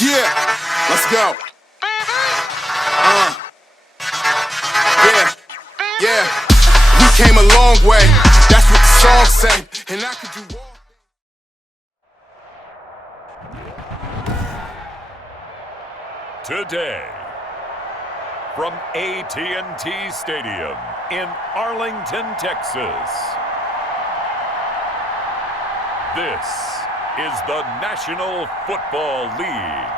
Yeah, let's go. Yeah. We came a long way. That's what the song say. And I could do all. Today, from AT&T Stadium in Arlington, Texas, this is the National Football League.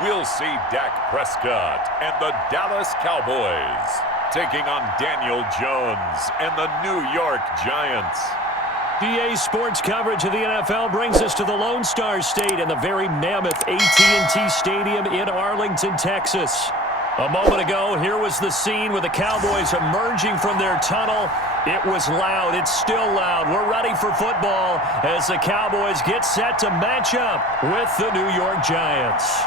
We'll see Dak Prescott and the Dallas Cowboys taking on Daniel Jones and the New York Giants. EA Sports coverage of the NFL brings us to the Lone Star State and the very mammoth AT&T Stadium in Arlington, Texas. A moment ago, here was the scene with the Cowboys emerging from their tunnel. It was loud. It's still loud. We're ready for football as the Cowboys get set to match up with the New York Giants.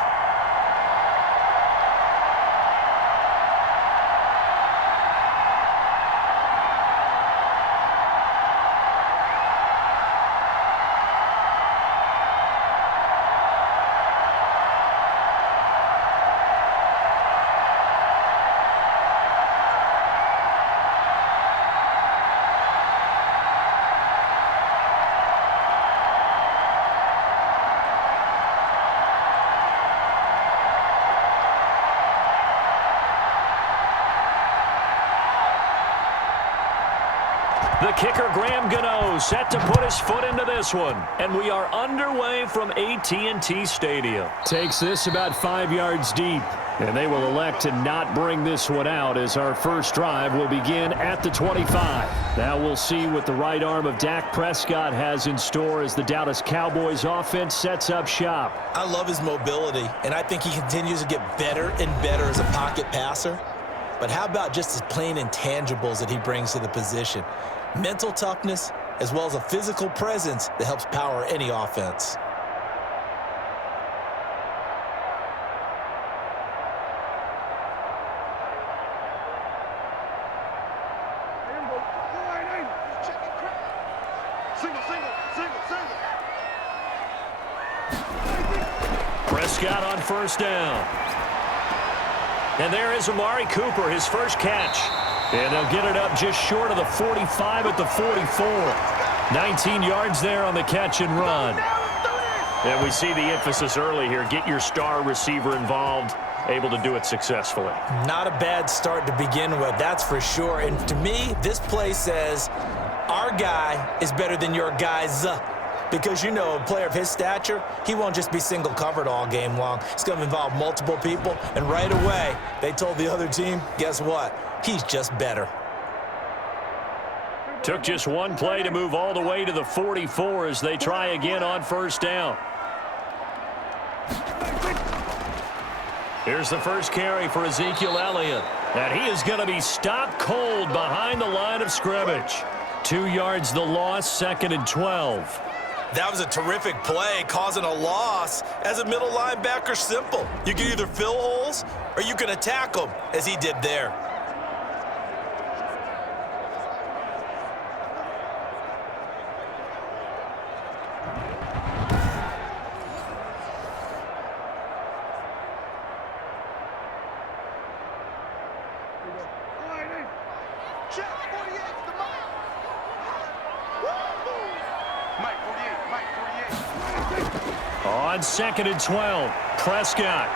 The kicker, Graham Gano, set to put his foot into this one. And we are underway from AT&T Stadium. Takes this about 5 yards deep. And they will elect to not bring this one out as our first drive will begin at the 25. Now we'll see what the right arm of Dak Prescott has in store as the Dallas Cowboys offense sets up shop. I love his mobility, and I think he continues to get better and better as a pocket passer. But how about just his plain intangibles that he brings to the position? Mental toughness, as well as a physical presence that helps power any offense. Prescott on first down. And there is Amari Cooper, his first catch. And they'll get it up just short of the 45 at the 44. 19 yards there on the catch and run. And we see the emphasis early here. Get your star receiver involved, able to do it successfully. Not a bad start to begin with, that's for sure. And to me, this play says our guy is better than your guys. Because, you know, a player of his stature, he won't just be single covered all game long. It's going to involve multiple people. And right away, they told the other team, guess what? He's just better. Took just one play to move all the way to the 44 as they try again on first down. Here's the first carry for Ezekiel Elliott. And he is going to be stopped cold behind the line of scrimmage. 2 yards the loss, 2nd and 12. That was a terrific play, causing a loss. As a middle linebacker, simple. You can either fill holes or you can attack them, as he did there. On 2nd and 12, Prescott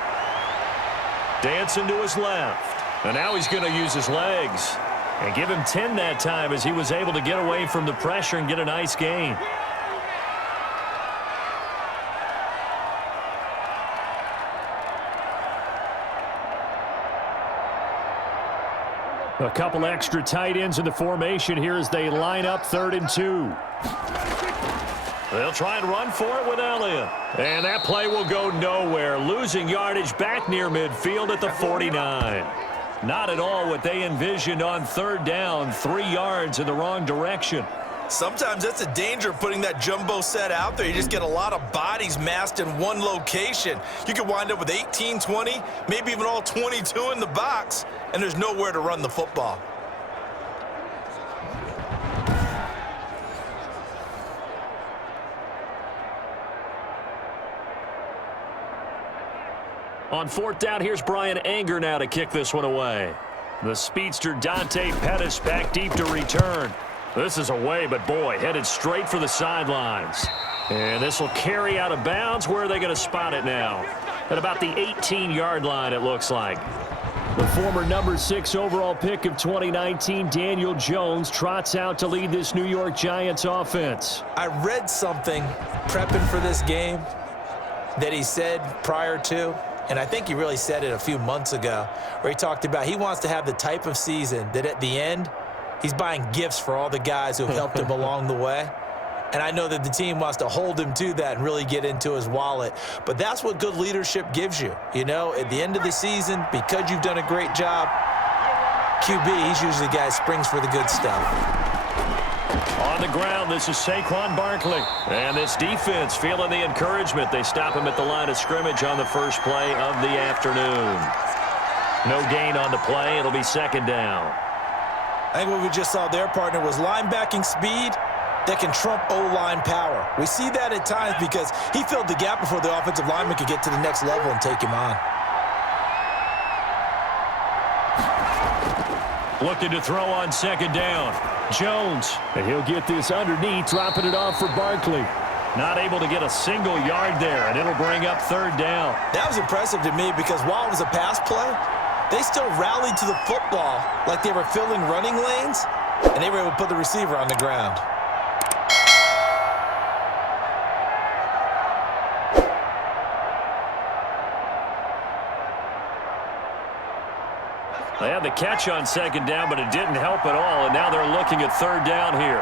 dancing to his left. And now he's going to use his legs. And give him 10 that time as he was able to get away from the pressure and get a nice gain. A couple extra tight ends in the formation here as they line up 3rd and 2. They'll try and run for it with Elliott. And that play will go nowhere. Losing yardage back near midfield at the 49. Not at all what they envisioned on 3rd down. 3 yards in the wrong direction. Sometimes that's the danger of putting that jumbo set out there. You just get a lot of bodies massed in one location. You could wind up with 18, 20, maybe even all 22 in the box, and there's nowhere to run the football. On fourth down, here's Brian Anger now to kick this one away. The speedster Dante Pettis back deep to return. This is away, but boy, headed straight for the sidelines. And this will carry out of bounds. Where are they going to spot it now? At about the 18-yard line, it looks like. The former number 6 overall pick of 2019, Daniel Jones, trots out to lead this New York Giants offense. I read something prepping for this game that he said prior to, and I think he really said it a few months ago, where he talked about he wants to have the type of season that at the end, he's buying gifts for all the guys who have helped him along the way. And I know that the team wants to hold him to that and really get into his wallet. But that's what good leadership gives you. You know, at the end of the season, because you've done a great job, QB, he's usually the guy who springs for the good stuff. On the ground, this is Saquon Barkley. And this defense feeling the encouragement. They stop him at the line of scrimmage on the first play of the afternoon. No gain on the play. It'll be second down. I think what we just saw there, partner, was linebacking speed that can trump O-line power. We see that at times because he filled the gap before the offensive lineman could get to the next level and take him on. Looking to throw on second down. Jones, and he'll get this underneath, dropping it off for Barkley. Not able to get a single yard there, and it'll bring up third down. That was impressive to me because while it was a pass play, they still rallied to the football like they were filling running lanes, and they were able to put the receiver on the ground. They had the catch on second down, but it didn't help at all, and now they're looking at third down here.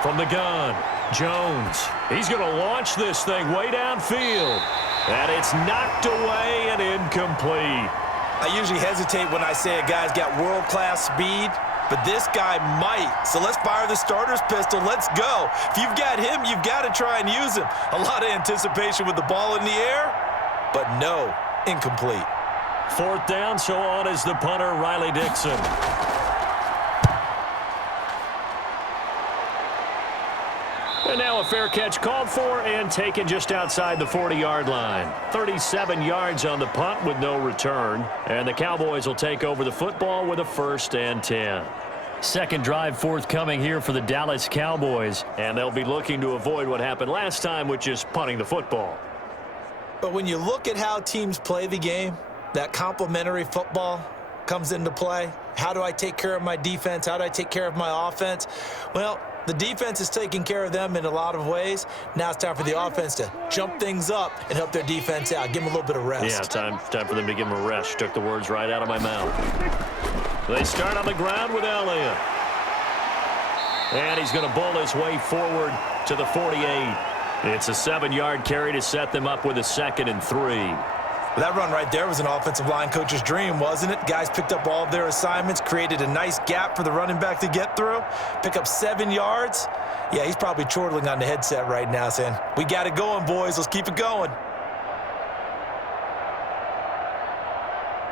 From the gun, Jones. He's going to launch this thing way downfield. And it's knocked away and incomplete. I usually hesitate when I say a guy's got world-class speed, but this guy might. So let's fire the starter's pistol. Let's go. If you've got him, you've got to try and use him. A lot of anticipation with the ball in the air, but no, incomplete. Fourth down, so on is the punter, Riley Dixon. And now a fair catch called for and taken just outside the 40-yard line. 37 yards on the punt with no return. And the Cowboys will take over the football with a 1st and 10. Second drive forthcoming here for the Dallas Cowboys. And they'll be looking to avoid what happened last time, which is punting the football. But when you look at how teams play the game, that complementary football comes into play. How do I take care of my defense? How do I take care of my offense? Well, the defense is taking care of them in a lot of ways. Now it's time for the offense to jump things up and help their defense out. Give them a little bit of rest. Yeah, time for them to give them a rest. She took the words right out of my mouth. They start on the ground with Elliott. And he's going to bowl his way forward to the 48. It's a 7-yard carry to set them up with a 2nd and 3. That run right there was an offensive line coach's dream, wasn't it? Guys picked up all of their assignments, created a nice gap for the running back to get through, pick up 7 yards. Yeah, he's probably chortling on the headset right now saying, we got it going, boys. Let's keep it going.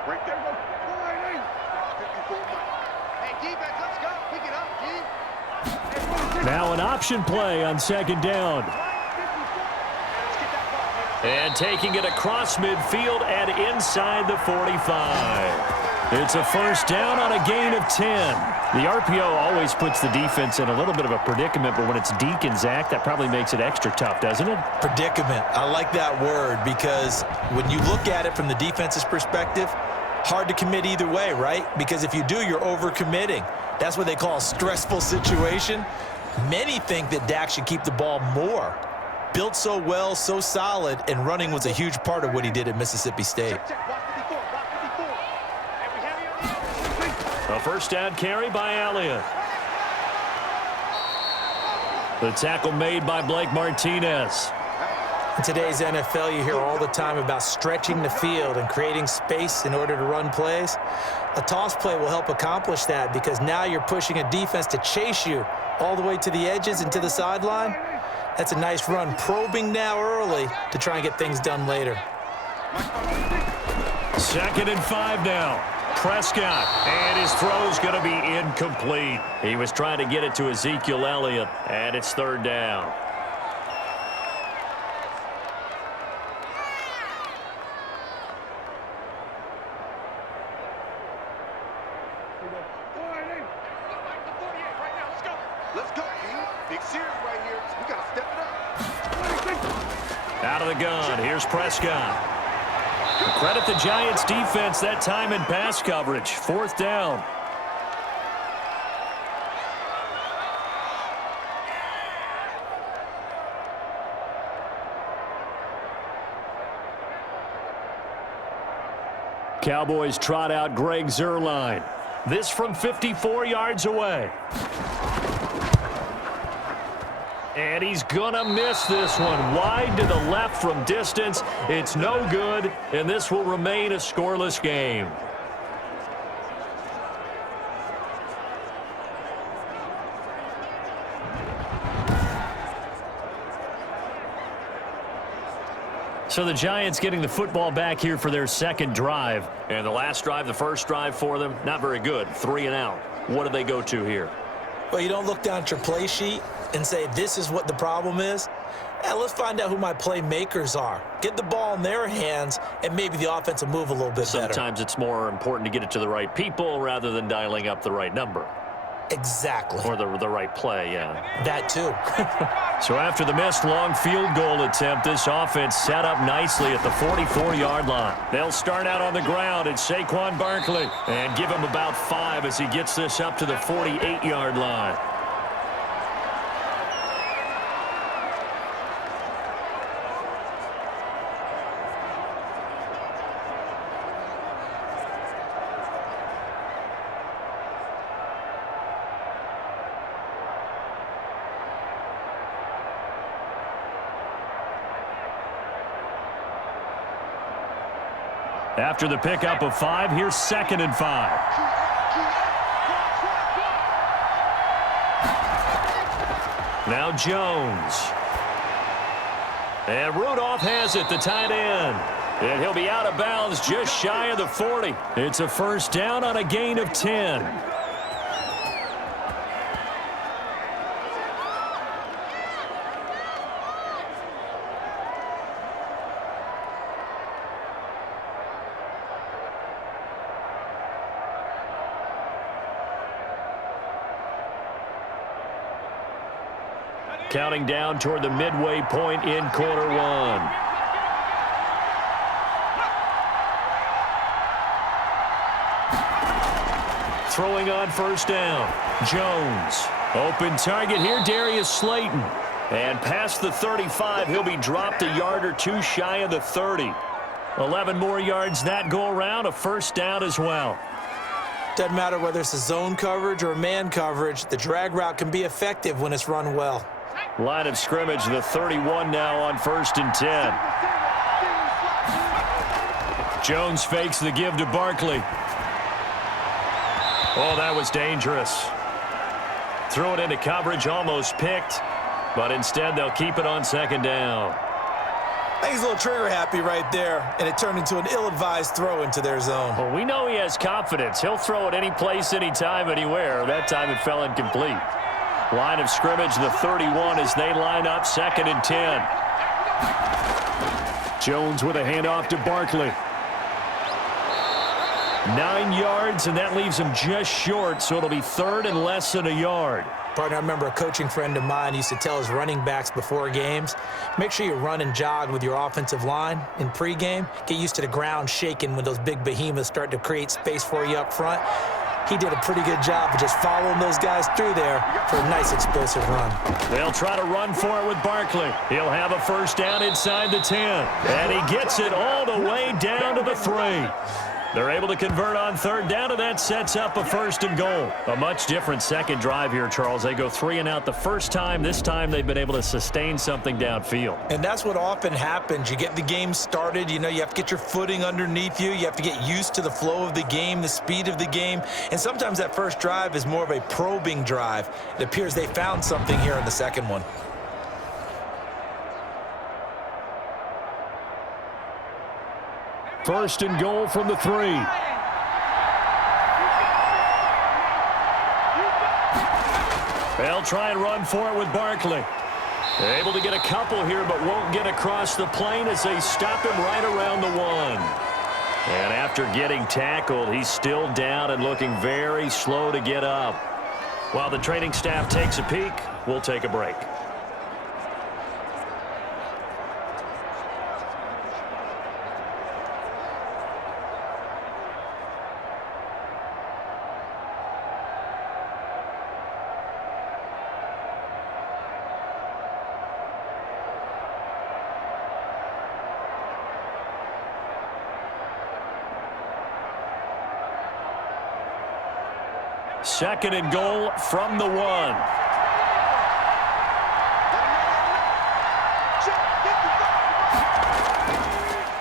Right there. Hey, defense, let's go. Pick it up, G. Now an option play on second down. And taking it across midfield and inside the 45. It's a 1st down on a gain of 10. The RPO always puts the defense in a little bit of a predicament, but when it's Deke and Zach, that probably makes it extra tough, doesn't it? Predicament. I like that word because when you look at it from the defense's perspective, hard to commit either way, right? Because if you do, you're overcommitting. That's what they call a stressful situation. Many think that Dak should keep the ball more. Built so well, so solid, and running was a huge part of what he did at Mississippi State. A 1st down carry by Elliott. The tackle made by Blake Martinez. In today's NFL, you hear all the time about stretching the field and creating space in order to run plays. A toss play will help accomplish that because now you're pushing a defense to chase you all the way to the edges and to the sideline. That's a nice run, probing now early to try and get things done later. 2nd and 5 now. Prescott, and his throw's going to be incomplete. He was trying to get it to Ezekiel Elliott, and it's 3rd down. Let's go, King. Big series right here. We got to step it up. Out of the gun, here's Prescott. Credit the Giants defense that time in pass coverage. 4th down. Cowboys trot out Greg Zuerlein. This from 54 yards away. And he's gonna miss this one. Wide to the left from distance. It's no good, and this will remain a scoreless game. So the Giants getting the football back here for their 2nd drive. And the last drive, the first drive for them, not very good. 3 and out. What do they go to here? Well, you don't look down at your play sheet and say, this is what the problem is. Let's find out who my playmakers are. Get the ball in their hands, and maybe the offense will move a little bit better. Sometimes it's more important to get it to the right people rather than dialing up the right number. Exactly. Or the right play, yeah. That too. So after the missed long field goal attempt, this offense set up nicely at the 44-yard line. They'll start out on the ground at Saquon Barkley and give him about 5 as he gets this up to the 48-yard line. After the pickup of 5, here's 2nd and 5. Now Jones. And Rudolph has it, the tight end. And he'll be out of bounds just shy of the 40. It's a 1st down on a gain of 10. Counting down toward the midway point in quarter 1. Throwing on 1st down. Jones. Open target here, Darius Slayton. And past the 35, he'll be dropped a yard or 2 shy of the 30. 11 more yards that go around, a 1st down as well. Doesn't matter whether it's a zone coverage or man coverage, the drag route can be effective when it's run well. Line of scrimmage, the 31 now on 1st and 10. Jones fakes the give to Barkley. Oh, that was dangerous. Threw it into coverage, almost picked, but instead they'll keep it on 2nd down. I think he's a little trigger happy right there, and it turned into an ill-advised throw into their zone. Well, we know he has confidence. He'll throw it any place, anytime, anywhere. That time it fell incomplete. Line of scrimmage, the 31 as they line up 2nd and 10. Jones with a handoff to Barkley. 9 yards, and that leaves him just short, so it'll be 3rd and less than a yard. Partner, I remember a coaching friend of mine used to tell his running backs before games, make sure you run and jog with your offensive line in pregame. Get used to the ground shaking when those big behemoths start to create space for you up front. He did a pretty good job of just following those guys through there for a nice explosive run. They'll try to run for it with Barkley. He'll have a 1st down inside the 10. And he gets it all the way down to the 3. They're able to convert on third down, and that sets up a first and goal. A much different second drive here, Charles. They go 3 and out the first time. This time they've been able to sustain something downfield. And that's what often happens. You get the game started. You know, you have to get your footing underneath you. You have to get used to the flow of the game, the speed of the game. And sometimes that first drive is more of a probing drive. It appears they found something here in the second one. First and goal from the 3. They'll try and run for it with Barkley. Able to get a couple here, but won't get across the plane as they stop him right around the 1. And after getting tackled, he's still down and looking very slow to get up. While the training staff takes a peek, we'll take a break. Second and goal from the 1.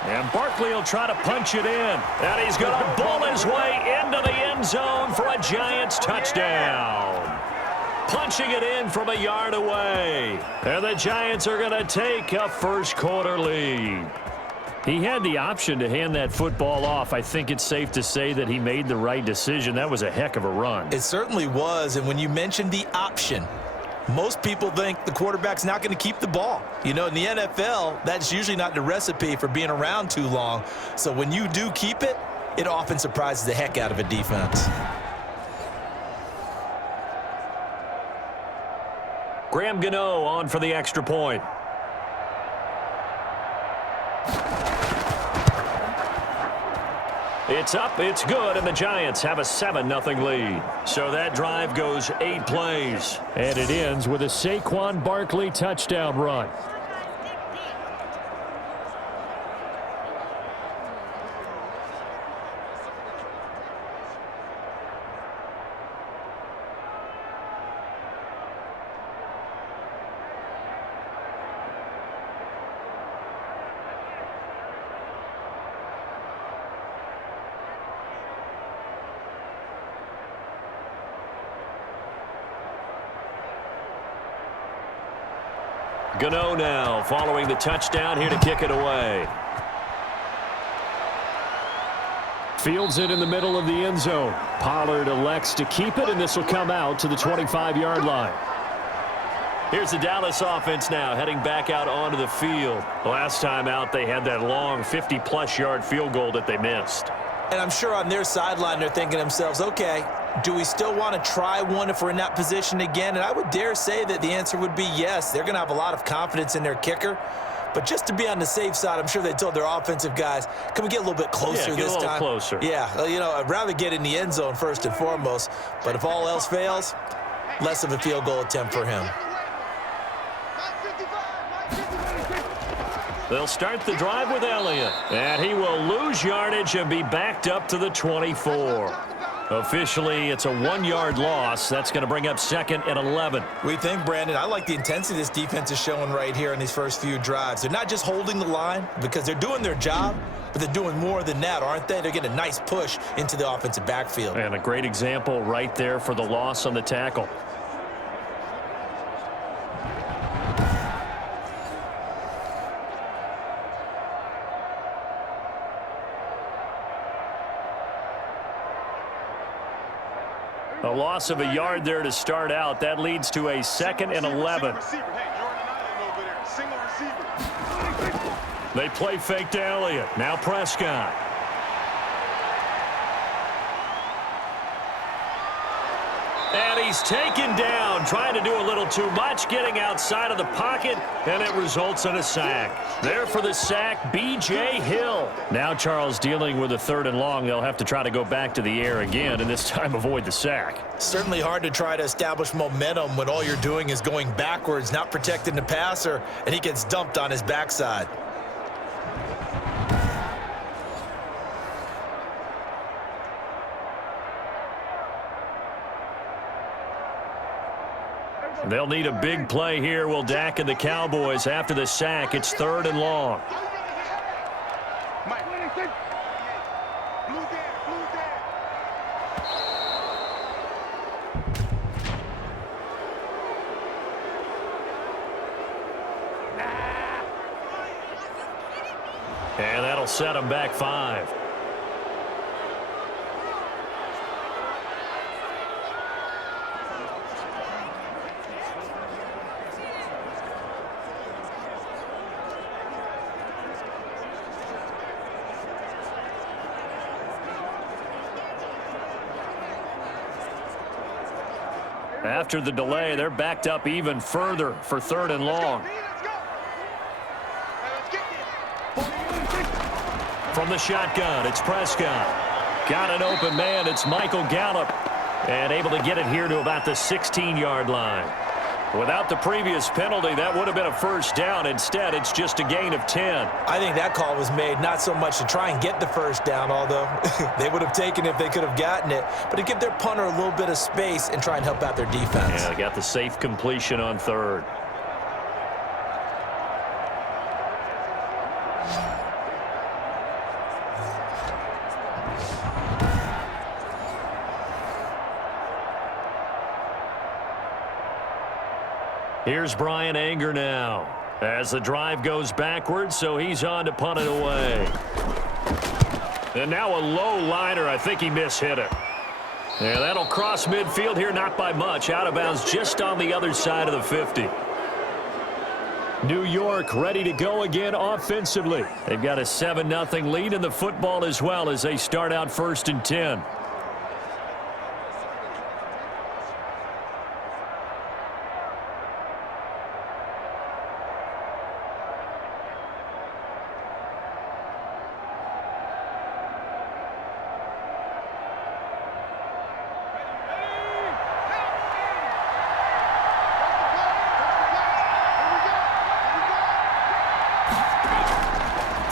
And Barkley will try to punch it in. And he's going to bull his way into the end zone for a Giants touchdown. Punching it in from a yard away. And the Giants are going to take a first quarter lead. He had the option to hand that football off. I think it's safe to say that he made the right decision. That was a heck of a run. It certainly was. And when you mentioned the option, most people think the quarterback's not going to keep the ball. You know, in the NFL, that's usually not the recipe for being around too long. So when you do keep it, it often surprises the heck out of a defense. Graham Gano on for the extra point. It's up, it's good, and the Giants have a 7-0 lead. So that drive goes 8 plays. And it ends with a Saquon Barkley touchdown run. Gano now following the touchdown here to kick it away. Fields it in the middle of the end zone. Pollard elects to keep it, and this will come out to the 25-yard line. Here's the Dallas offense now heading back out onto the field. Last time out, they had that long 50-plus yard field goal that they missed. And I'm sure on their sideline they're thinking to themselves, okay, do we still want to try one if we're in that position again? And I would dare say that the answer would be yes. They're going to have a lot of confidence in their kicker. But just to be on the safe side, I'm sure they told their offensive guys, can we get a little bit closer this time? Get a little closer. Yeah, you know, I'd rather get in the end zone first and foremost. But if all else fails, less of a field goal attempt for him. They'll start the drive with Elliott. And he will lose yardage and be backed up to the 24. Officially, it's a 1-yard loss. That's going to bring up 2nd and 11. We think, Brandon, I like the intensity this defense is showing right here in these first few drives. They're not just holding the line because they're doing their job, but they're doing more than that, aren't they? They're getting a nice push into the offensive backfield. And a great example right there for the loss on the tackle. A loss of a yard there to start out. That leads to a 2nd and 11. They play fake to Elliott. Now Prescott. And he's taken down, trying to do a little too much, getting outside of the pocket, and it results in a sack. There for the sack, B.J. Hill. Now Charles dealing with a 3rd and long. They'll have to try to go back to the air again, and this time avoid the sack. Certainly hard to try to establish momentum when all you're doing is going backwards, not protecting the passer, and he gets dumped on his backside. They'll need a big play here. Will Dak and the Cowboys after the sack. It's 3rd and long. And that'll set them back 5. After the delay, they're backed up even further for 3rd and long. From the shotgun, it's Prescott. Got an open man, it's Michael Gallup. And able to get it here to about the 16-yard line. Without the previous penalty, that would have been a 1st down. Instead, it's just a gain of 10. I think that call was made not so much to try and get the 1st down, although they would have taken it if they could have gotten it, but to give their punter a little bit of space and try and help out their defense. Yeah, they got the safe completion on 3rd. Here's Brian Anger now as the drive goes backwards, so he's on to punt it away. And now a low liner. I think he mishit it. Yeah, that'll cross midfield here, not by much. Out of bounds just on the other side of the 50. New York ready to go again offensively. They've got a 7-0 lead in the football as well as they start out 1st and 10.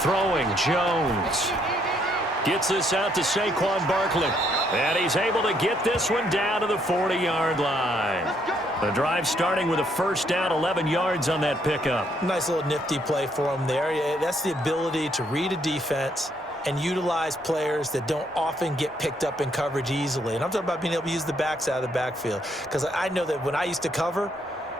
Throwing, Jones. Gets this out to Saquon Barkley. And he's able to get this one down to the 40-yard line. The drive starting with a 1st down, 11 yards on that pickup. Nice little nifty play for him there. Yeah, that's the ability to read a defense and utilize players that don't often get picked up in coverage easily. And I'm talking about being able to use the backs out of the backfield. Because I know that when I used to cover,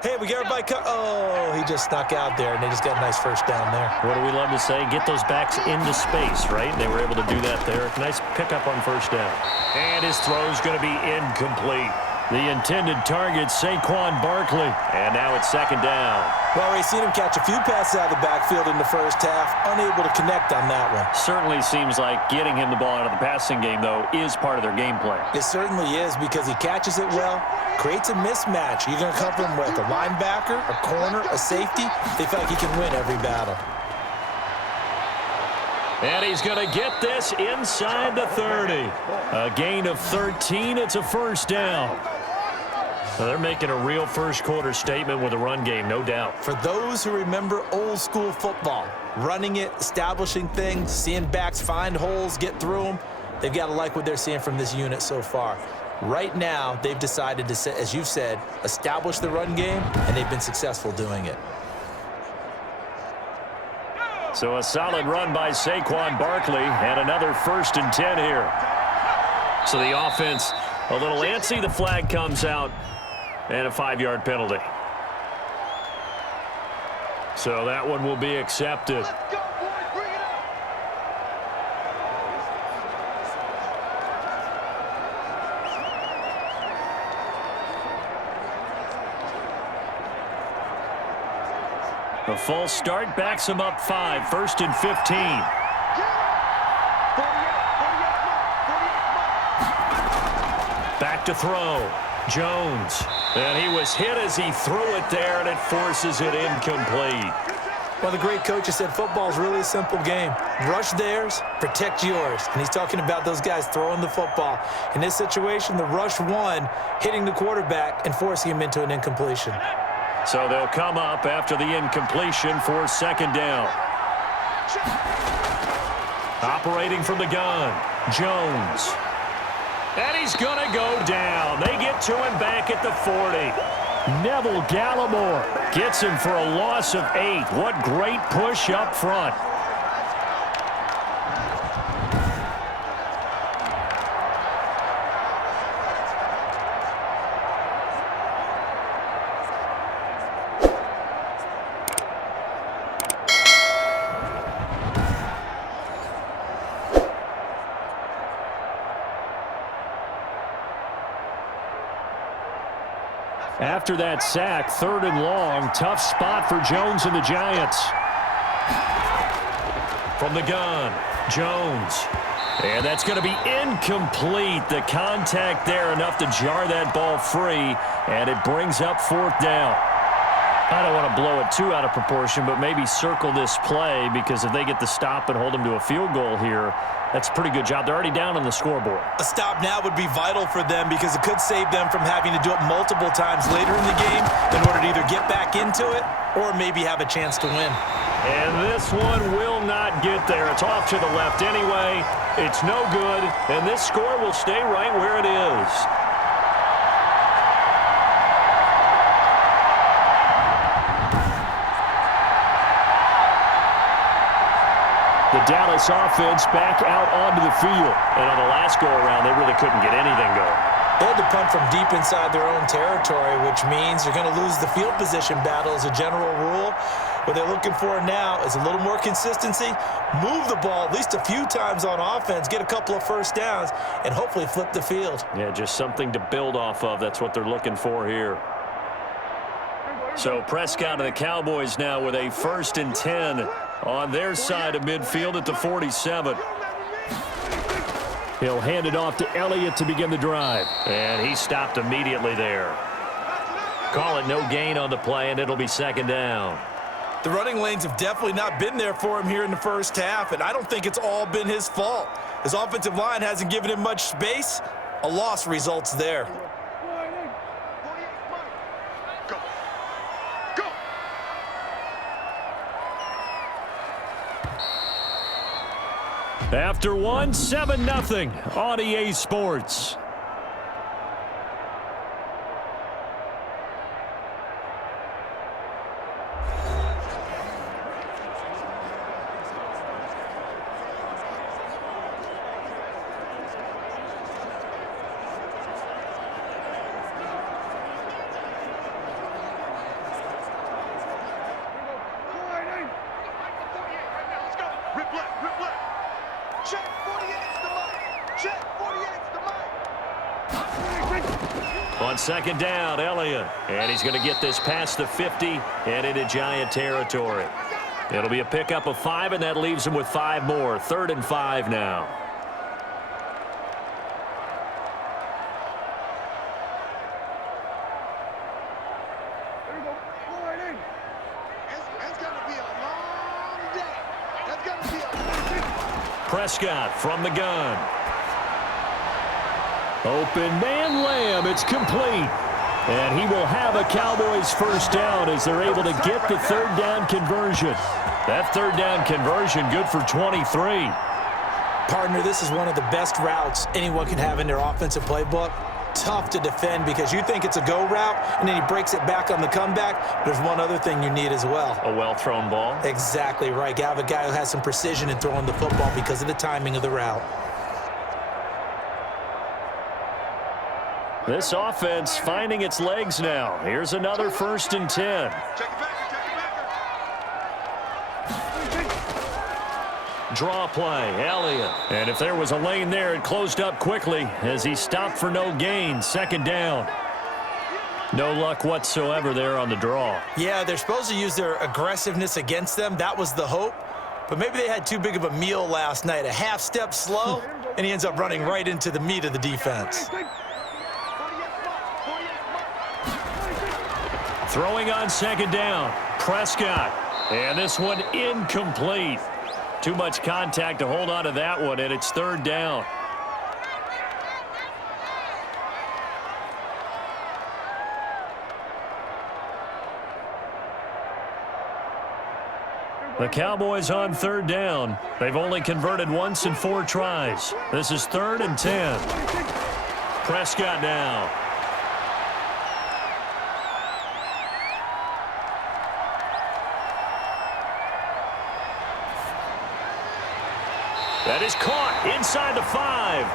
hey, we got everybody oh, he just snuck out there, and they just got a nice 1st down there. What do we love to say? Get those backs into space, right? They were able to do that there. Nice pickup on 1st down. And his throw's going to be incomplete. The intended target, Saquon Barkley. And now it's 2nd down. Well, we've seen him catch a few passes out of the backfield in the 1st half, unable to connect on that one. Certainly seems like getting him the ball out of the passing game, though, is part of their game plan. It certainly is because he catches it well, creates a mismatch. You're going to cover him with a linebacker, a corner, a safety. They feel like he can win every battle. And he's going to get this inside the 30. A gain of 13. It's a 1st down. So they're making a real first-quarter statement with a run game, no doubt. For those who remember old-school football, running it, establishing things, seeing backs find holes, get through them, they've got to like what they're seeing from this unit so far. Right now, they've decided to, as you've said, establish the run game, and they've been successful doing it. So a solid run by Saquon Barkley, and another 1st and 10 here. So the offense a little antsy. The flag comes out, and a 5-yard penalty. So that one will be accepted. A false start backs him up 5, 1st and 15. Back to throw. Jones. And he was hit as he threw it there, and it forces it incomplete. Well, the great coach has said football is really a simple game. Rush theirs, protect yours. And he's talking about those guys throwing the football. In this situation, the rush won, hitting the quarterback and forcing him into an incompletion. So they'll come up after the incompletion for 2nd down. Operating from the gun, Jones. And he's going to go down. They get to him back at the 40. Neville Gallimore gets him for a loss of 8. What great push up front. After that sack, 3rd and long, tough spot for Jones and the Giants. From the gun, Jones. And that's going to be incomplete. The contact there enough to jar that ball free, and it brings up 4th down. I don't want to blow it too out of proportion, but maybe circle this play, because if they get the stop and hold them to a field goal here, that's a pretty good job. They're already down on the scoreboard. A stop now would be vital for them because it could save them from having to do it multiple times later in the game in order to either get back into it or maybe have a chance to win. And this one will not get there. It's off to the left anyway. It's no good, and this score will stay right where it is. The Dallas offense back out onto the field. And on the last go-around, they really couldn't get anything going. They had to punt from deep inside their own territory, which means you're going to lose the field position battle as a general rule. What they're looking for now is a little more consistency, move the ball at least a few times on offense, get a couple of first downs, and hopefully flip the field. Yeah, just something to build off of. That's what they're looking for here. So Prescott and the Cowboys now with a 1st and 10 on their side of midfield at the 47. He'll hand it off to Elliott to begin the drive. And he stopped immediately there. Call it no gain on the play, and it'll be 2nd down. The running lanes have definitely not been there for him here in the first half, and I don't think it's all been his fault. His offensive line hasn't given him much space. A loss results there. After one, 7-0 on EA Sports. On 2nd down, Elliott. And he's going to get this past the 50 and into Giant territory. It'll be a pickup of 5, and that leaves him with 5 more. 3rd and 5 now. Prescott from the gun. Open man Lamb, it's complete. And he will have a Cowboys 1st down as they're able to get the 3rd down conversion. That 3rd down conversion good for 23. Partner, this is one of the best routes anyone can have in their offensive playbook. Tough to defend because you think it's a go route, and then he breaks it back on the comeback. There's one other thing you need as well. A well-thrown ball. Exactly right. You have a guy who has some precision in throwing the football because of the timing of the route. This offense finding its legs now. Here's another 1st and 10. Draw play, Elliott. And if there was a lane there, it closed up quickly as he stopped for no gain. 2nd down. No luck whatsoever there on the draw. Yeah, they're supposed to use their aggressiveness against them. That was the hope. But maybe they had too big of a meal last night. A half step slow, and he ends up running right into the meat of the defense. Throwing on 2nd down, Prescott. And this one incomplete. Too much contact to hold on to that one, and it's 3rd down. The Cowboys on 3rd down. They've only converted once in 4 tries. This is 3rd and 10. Prescott now. That is caught inside the 5.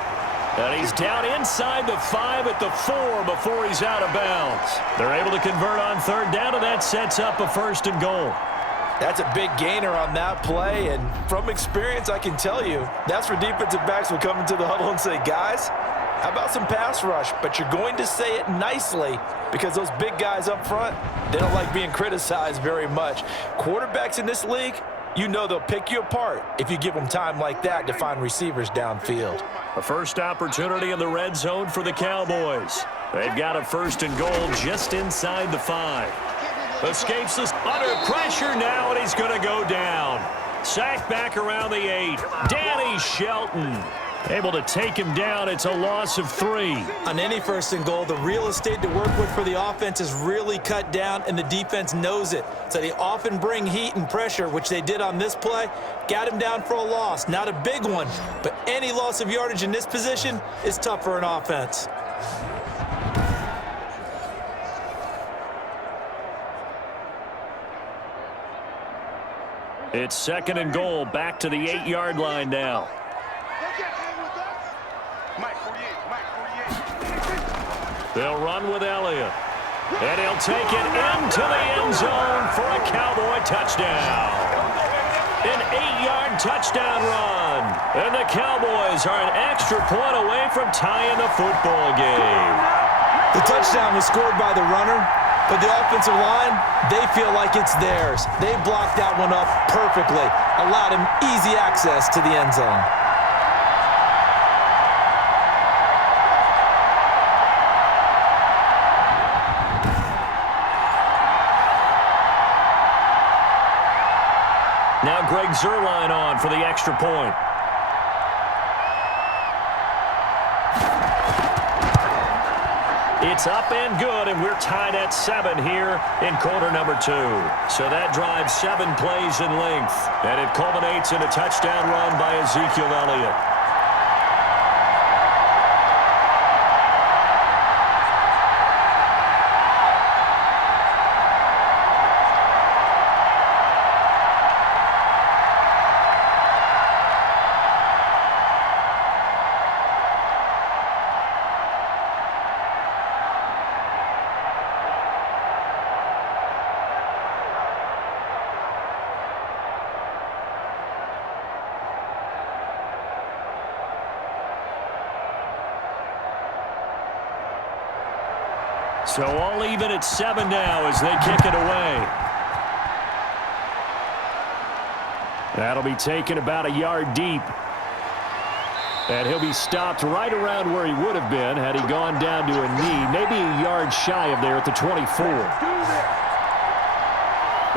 And he's down inside the 5 at the 4 before he's out of bounds. They're able to convert on third down, and that sets up a 1st and goal. That's a big gainer on that play, and from experience, I can tell you, that's where defensive backs will come into the huddle and say, guys, how about some pass rush? But you're going to say it nicely because those big guys up front, they don't like being criticized very much. Quarterbacks in this league, you know they'll pick you apart if you give them time like that to find receivers downfield. A first opportunity in the red zone for the Cowboys. They've got a 1st and goal just inside the 5. Escapes this under pressure now, and he's going to go down. Sacked back around the 8. Danny Shelton able to take him down. It's a loss of 3. On any 1st and goal, the real estate to work with for the offense is really cut down, and the defense knows it. So they often bring heat and pressure, which they did on this play. Got him down for a loss. Not a big one, but any loss of yardage in this position is tough for an offense. It's 2nd and goal, back to the 8-yard line now. They'll run with Elliott. And he'll take it into the end zone for a Cowboy touchdown. An 8-yard touchdown run. And the Cowboys are an extra point away from tying the football game. The touchdown was scored by the runner, but the offensive line, they feel like it's theirs. They blocked that one up perfectly, allowed him easy access to the end zone. Now Greg Zuerlein on for the extra point. It's up and good, and we're tied at 7 here in quarter number 2. So that drives 7 plays in length, and it culminates in a touchdown run by Ezekiel Elliott. So all even at 7 now as they kick it away. That'll be taken about a yard deep. And he'll be stopped right around where he would have been had he gone down to a knee, maybe a yard shy of there at the 24.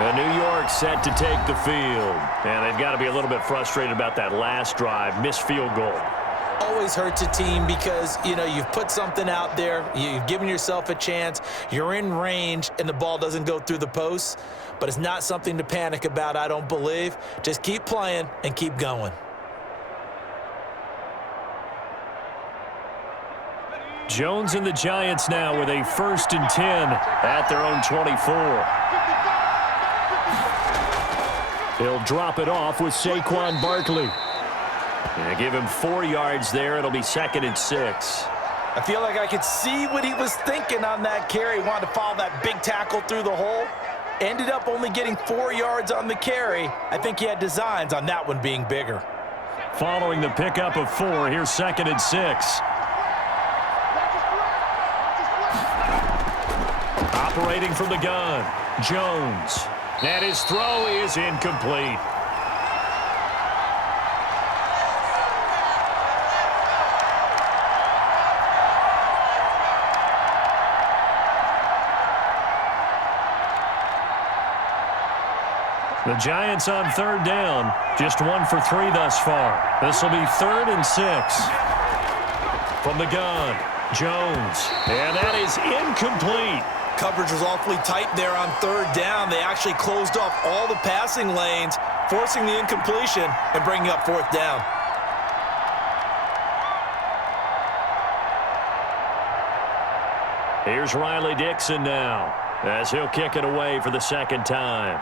And New York set to take the field. And they've got to be a little bit frustrated about that last drive, missed field goal. Always hurts a team because, you know, you've put something out there, you've given yourself a chance, you're in range, and the ball doesn't go through the posts. But it's not something to panic about, I don't believe. Just keep playing and keep going. Jones and the Giants now with a 1st and 10 at their own 24. He'll drop it off with Saquon Barkley. And give him 4 yards there. It'll be 2nd and 6. I feel like I could see what he was thinking on that carry. He wanted to follow that big tackle through the hole. Ended up only getting 4 yards on the carry. I think he had designs on that one being bigger. Following the pickup of 4, here's 2nd and 6. Operating from the gun, Jones. And his throw is incomplete. The Giants on 3rd down, just 1 for 3 thus far. This will be 3rd and 6. From the gun, Jones, and that is incomplete. Coverage was awfully tight there on 3rd down. They actually closed off all the passing lanes, forcing the incompletion and bringing up 4th down. Here's Riley Dixon now, as he'll kick it away for the 2nd time.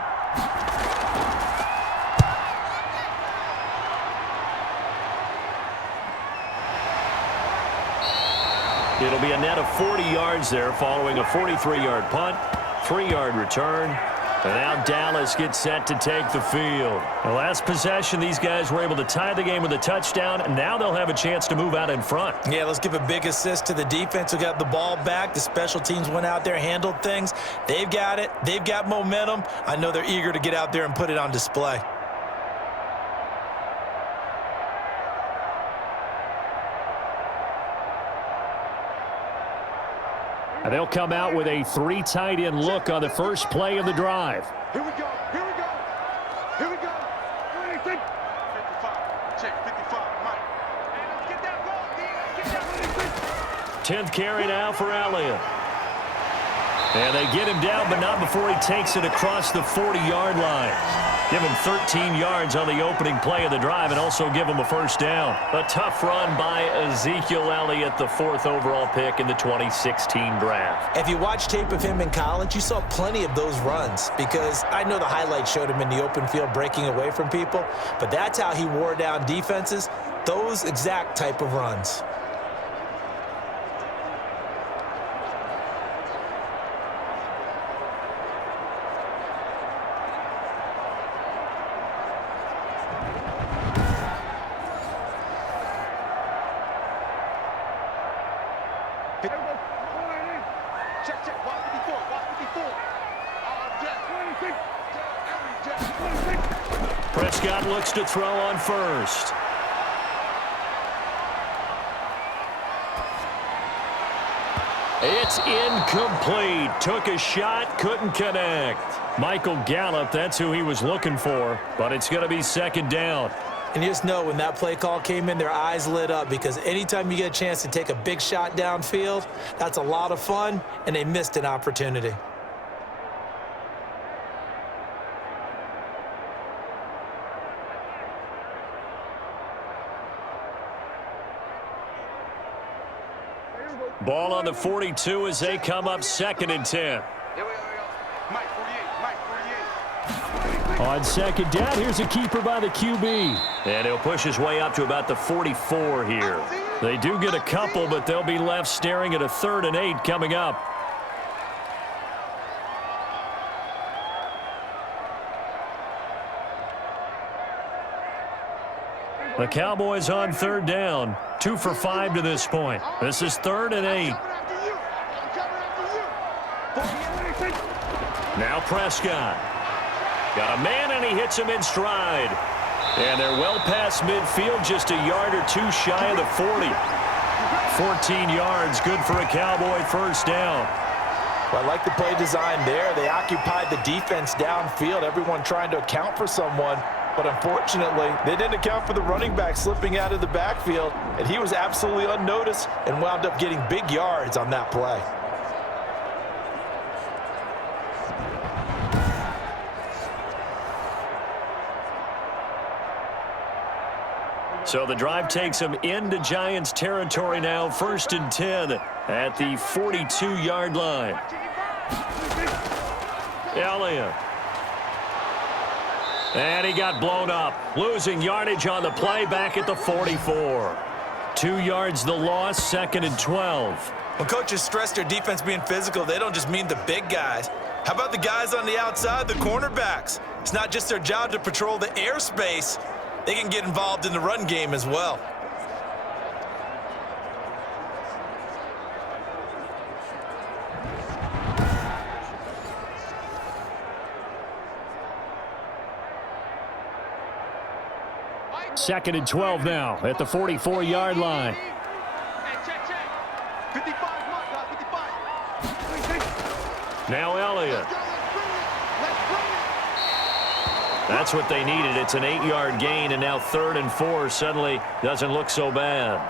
It'll be a net of 40 yards there following a 43-yard punt, 3-yard return. And now Dallas gets set to take the field. The last possession, these guys were able to tie the game with a touchdown, and now they'll have a chance to move out in front. Yeah, let's give a big assist to the defense who got the ball back. The special teams went out there, handled things. They've got it. They've got momentum. I know they're eager to get out there and put it on display. And they'll come out with a 3 tight end look on the first play of the drive. Here we go. Here we go. Here we go. 55. Check 55. Mike. Hey, let's get that ball, D. Let's get that 10th carry now for Elliott. And they get him down, but not before he takes it across the 40-yard line. Give him 13 yards on the opening play of the drive and also give him a first down. A tough run by Ezekiel Elliott, the 4th overall pick in the 2016 draft. If you watch tape of him in college, you saw plenty of those runs because I know the highlights showed him in the open field breaking away from people, but that's how he wore down defenses, those exact type of runs. Check, check. Watch 54. Watch 54. Prescott looks to throw on first. It's incomplete. Took a shot, couldn't connect. Michael Gallup, that's who he was looking for, but it's going to be second down. And you just know when that play call came in, their eyes lit up because anytime you get a chance to take a big shot downfield, that's a lot of fun, and they missed an opportunity. Ball on the 42 as they come up 2nd and 10. Here we go. Mike 48. Mike 48. On second down, here's a keeper by the QB. And he'll push his way up to about the 44 here. They do get a couple, but they'll be left staring at a 3rd and 8 coming up. The Cowboys on 3rd down. 2 for 5 to this point. This is 3rd and 8. Now Prescott. Got a man, and he hits him in stride. And they're well past midfield, just a yard or 2 shy of the 40. 14 yards, good for a Cowboy first down. Well, I like the play design there. They occupied the defense downfield, everyone trying to account for someone. But unfortunately, they didn't account for the running back slipping out of the backfield, and he was absolutely unnoticed and wound up getting big yards on that play. So the drive takes them into Giants territory now, 1st and 10 at the 42-yard line. Elliott. And he got blown up, losing yardage on the play back at the 44. 2 yards the loss, 2nd and 12. When coaches stress their defense being physical, they don't just mean the big guys. How about the guys on the outside, the cornerbacks? It's not just their job to patrol the airspace. They can get involved in the run game as well. Second and 12 now at the 44-yard line. Hey, check, check. 55, Mark, 55. Now Elliott. That's what they needed. It's an 8-yard gain, and now 3rd and 4 suddenly doesn't look so bad.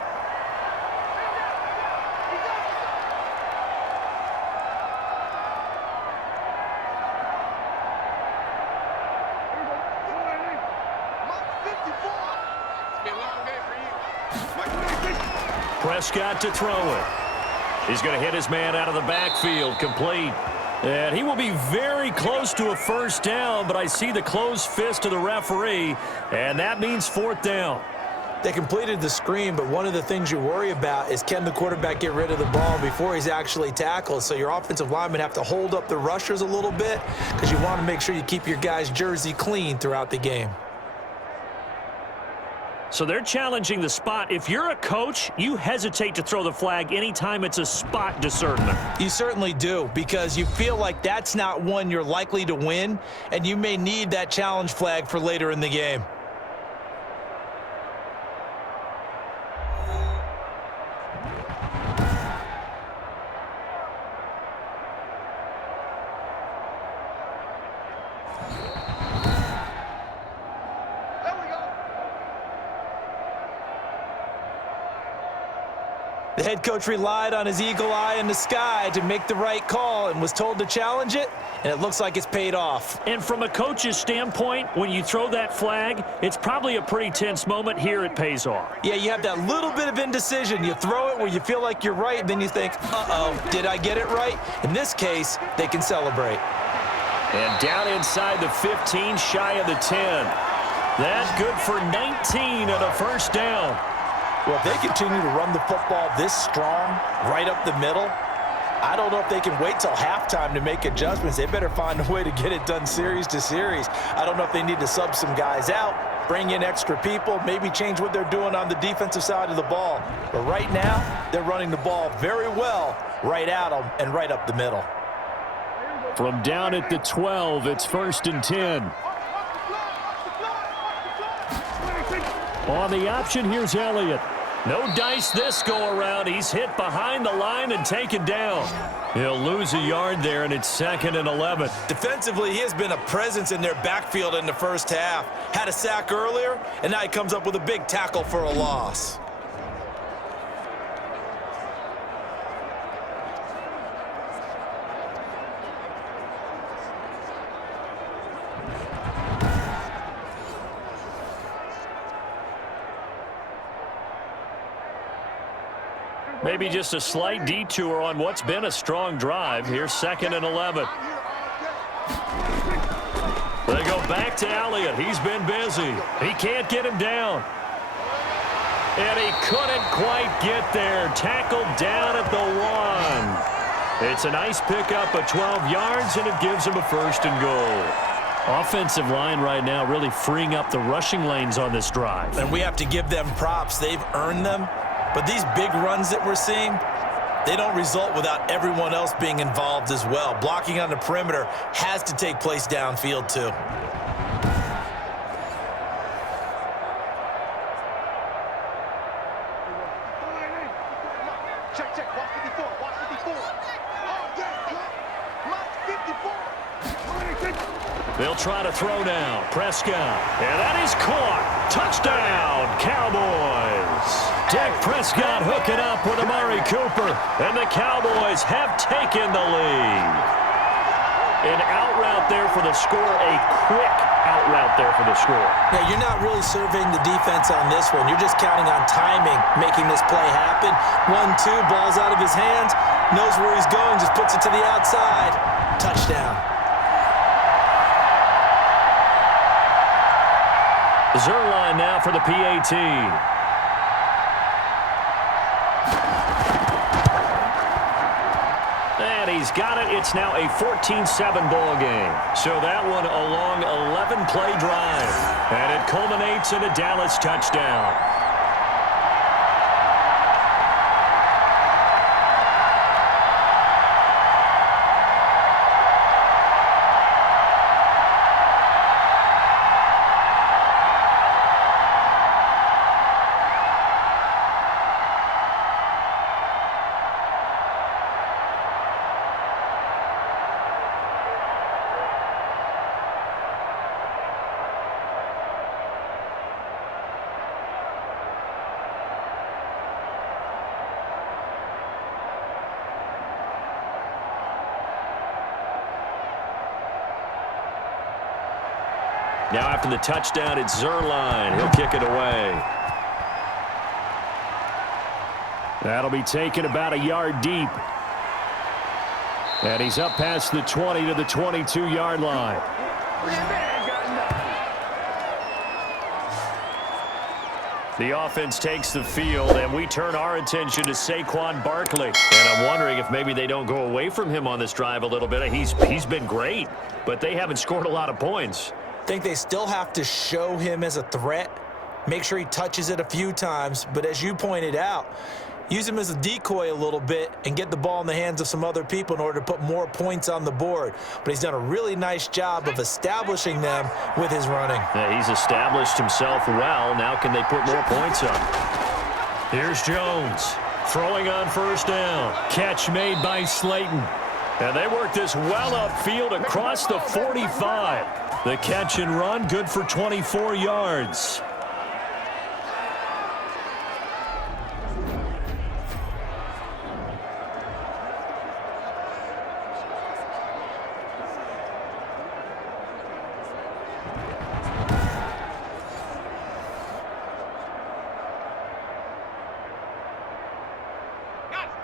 Prescott to throw it. He's going to hit his man out of the backfield, complete. And he will be very close to a first down, but I see the closed fist of the referee, and that means 4th down. They completed the screen, but one of the things you worry about is can the quarterback get rid of the ball before he's actually tackled? So your offensive linemen have to hold up the rushers a little bit because you want to make sure you keep your guy's jersey clean throughout the game. So they're challenging the spot. If you're a coach, you hesitate to throw the flag anytime it's a spot discernment. You certainly do, because you feel like that's not one you're likely to win, and you may need that challenge flag for later in the game. The head coach relied on his eagle eye in the sky to make the right call and was told to challenge it, and it looks like it's paid off. And from a coach's standpoint, when you throw that flag, it's probably a pretty tense moment. Here it pays off. Yeah, you have that little bit of indecision. You throw it where you feel like you're right, then you think, uh-oh, did I get it right? In this case, they can celebrate. And down inside the 15, shy of the 10. That's good for 19 and a first down. Well, if they continue to run the football this strong, right up the middle, I don't know if they can wait till halftime to make adjustments. They better find a way to get it done series to series. I don't know if they need to sub some guys out, bring in extra people, maybe change what they're doing on the defensive side of the ball. But right now, they're running the ball very well right at them and right up the middle. From down at the 12, it's 1st and 10. On the option, here's Elliott. No dice this go-around. He's hit behind the line and taken down. He'll lose a yard there, and it's 2nd and 11. Defensively, he has been a presence in their backfield in the first half. Had a sack earlier, and now he comes up with a big tackle for a loss. Maybe just a slight detour on what's been a strong drive. Here's 2nd and 11. They go back to Elliott. He's been busy. He can't get him down. And he couldn't quite get there. Tackled down at the 1. It's a nice pickup of 12 yards, and it gives him a 1st and goal. Offensive line right now really freeing up the rushing lanes on this drive. And we have to give them props. They've earned them. But these big runs that we're seeing, they don't result without everyone else being involved as well. Blocking on the perimeter has to take place downfield too. Check, watch 54, watch 54. All day, watch 54. They'll try to throw now. Prescott. And that is caught. Touchdown, Cowboys. Dak Prescott hooking up with Amari Cooper. And the Cowboys have taken the lead. An out route there for the score. A quick out route there for the score. Yeah, you're not really surveying the defense on this one. You're just counting on timing, making this play happen. 1-2, ball's out of his hands. Knows where he's going, just puts it to the outside. Touchdown. Zerline now for the PAT. And he's got it. It's now a 14-7 ball game. So that one a long 11-play drive. And it culminates in a Dallas touchdown. Now after the touchdown, it's Zerline. He'll kick it away. That'll be taken about a yard deep. And he's up past the 20 to the 22-yard line. The offense takes the field, and we turn our attention to Saquon Barkley. And I'm wondering if maybe they don't go away from him on this drive a little bit. He's been great, but they haven't scored a lot of points. I think they still have to show him as a threat, make sure he touches it a few times. But as you pointed out, use him as a decoy a little bit and get the ball in the hands of some other people in order to put more points on the board. But he's done a really nice job of establishing them with his running. Yeah, he's established himself well. Now can they put more points up? Here's Jones throwing on first down. Catch made by Slayton. And they work this well upfield across the 45. The catch and run, good for 24 yards.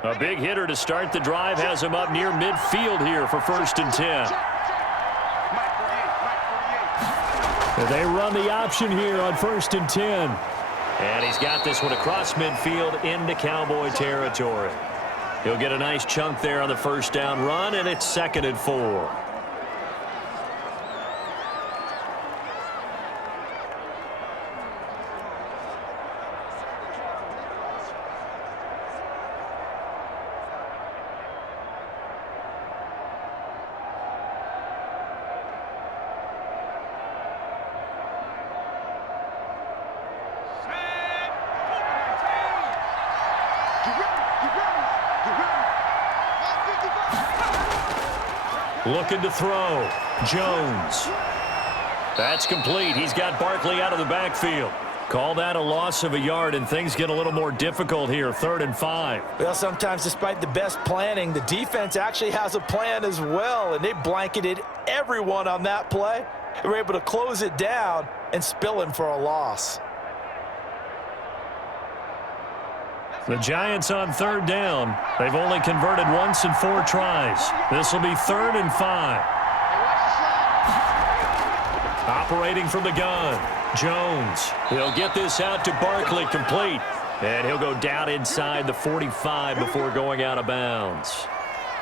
A big hitter to start the drive has him up near midfield here for 1st and 10. They run the option here on 1st and 10. And he's got this one across midfield into Cowboy territory. He'll get a nice chunk there on the first down run, and it's 2nd and 4. Looking to throw. Jones. That's complete. He's got Barkley out of the backfield. Call that a loss of a yard, and things get a little more difficult here. 3rd and 5. Well, sometimes despite the best planning, the defense actually has a plan as well, and they blanketed everyone on that play. They were able to close it down and spill him for a loss. The Giants on 3rd down. They've only converted once in 4 tries. This will be 3rd and 5. Operating from the gun. Jones. He'll get this out to Barkley, complete. And he'll go down inside the 45 before going out of bounds.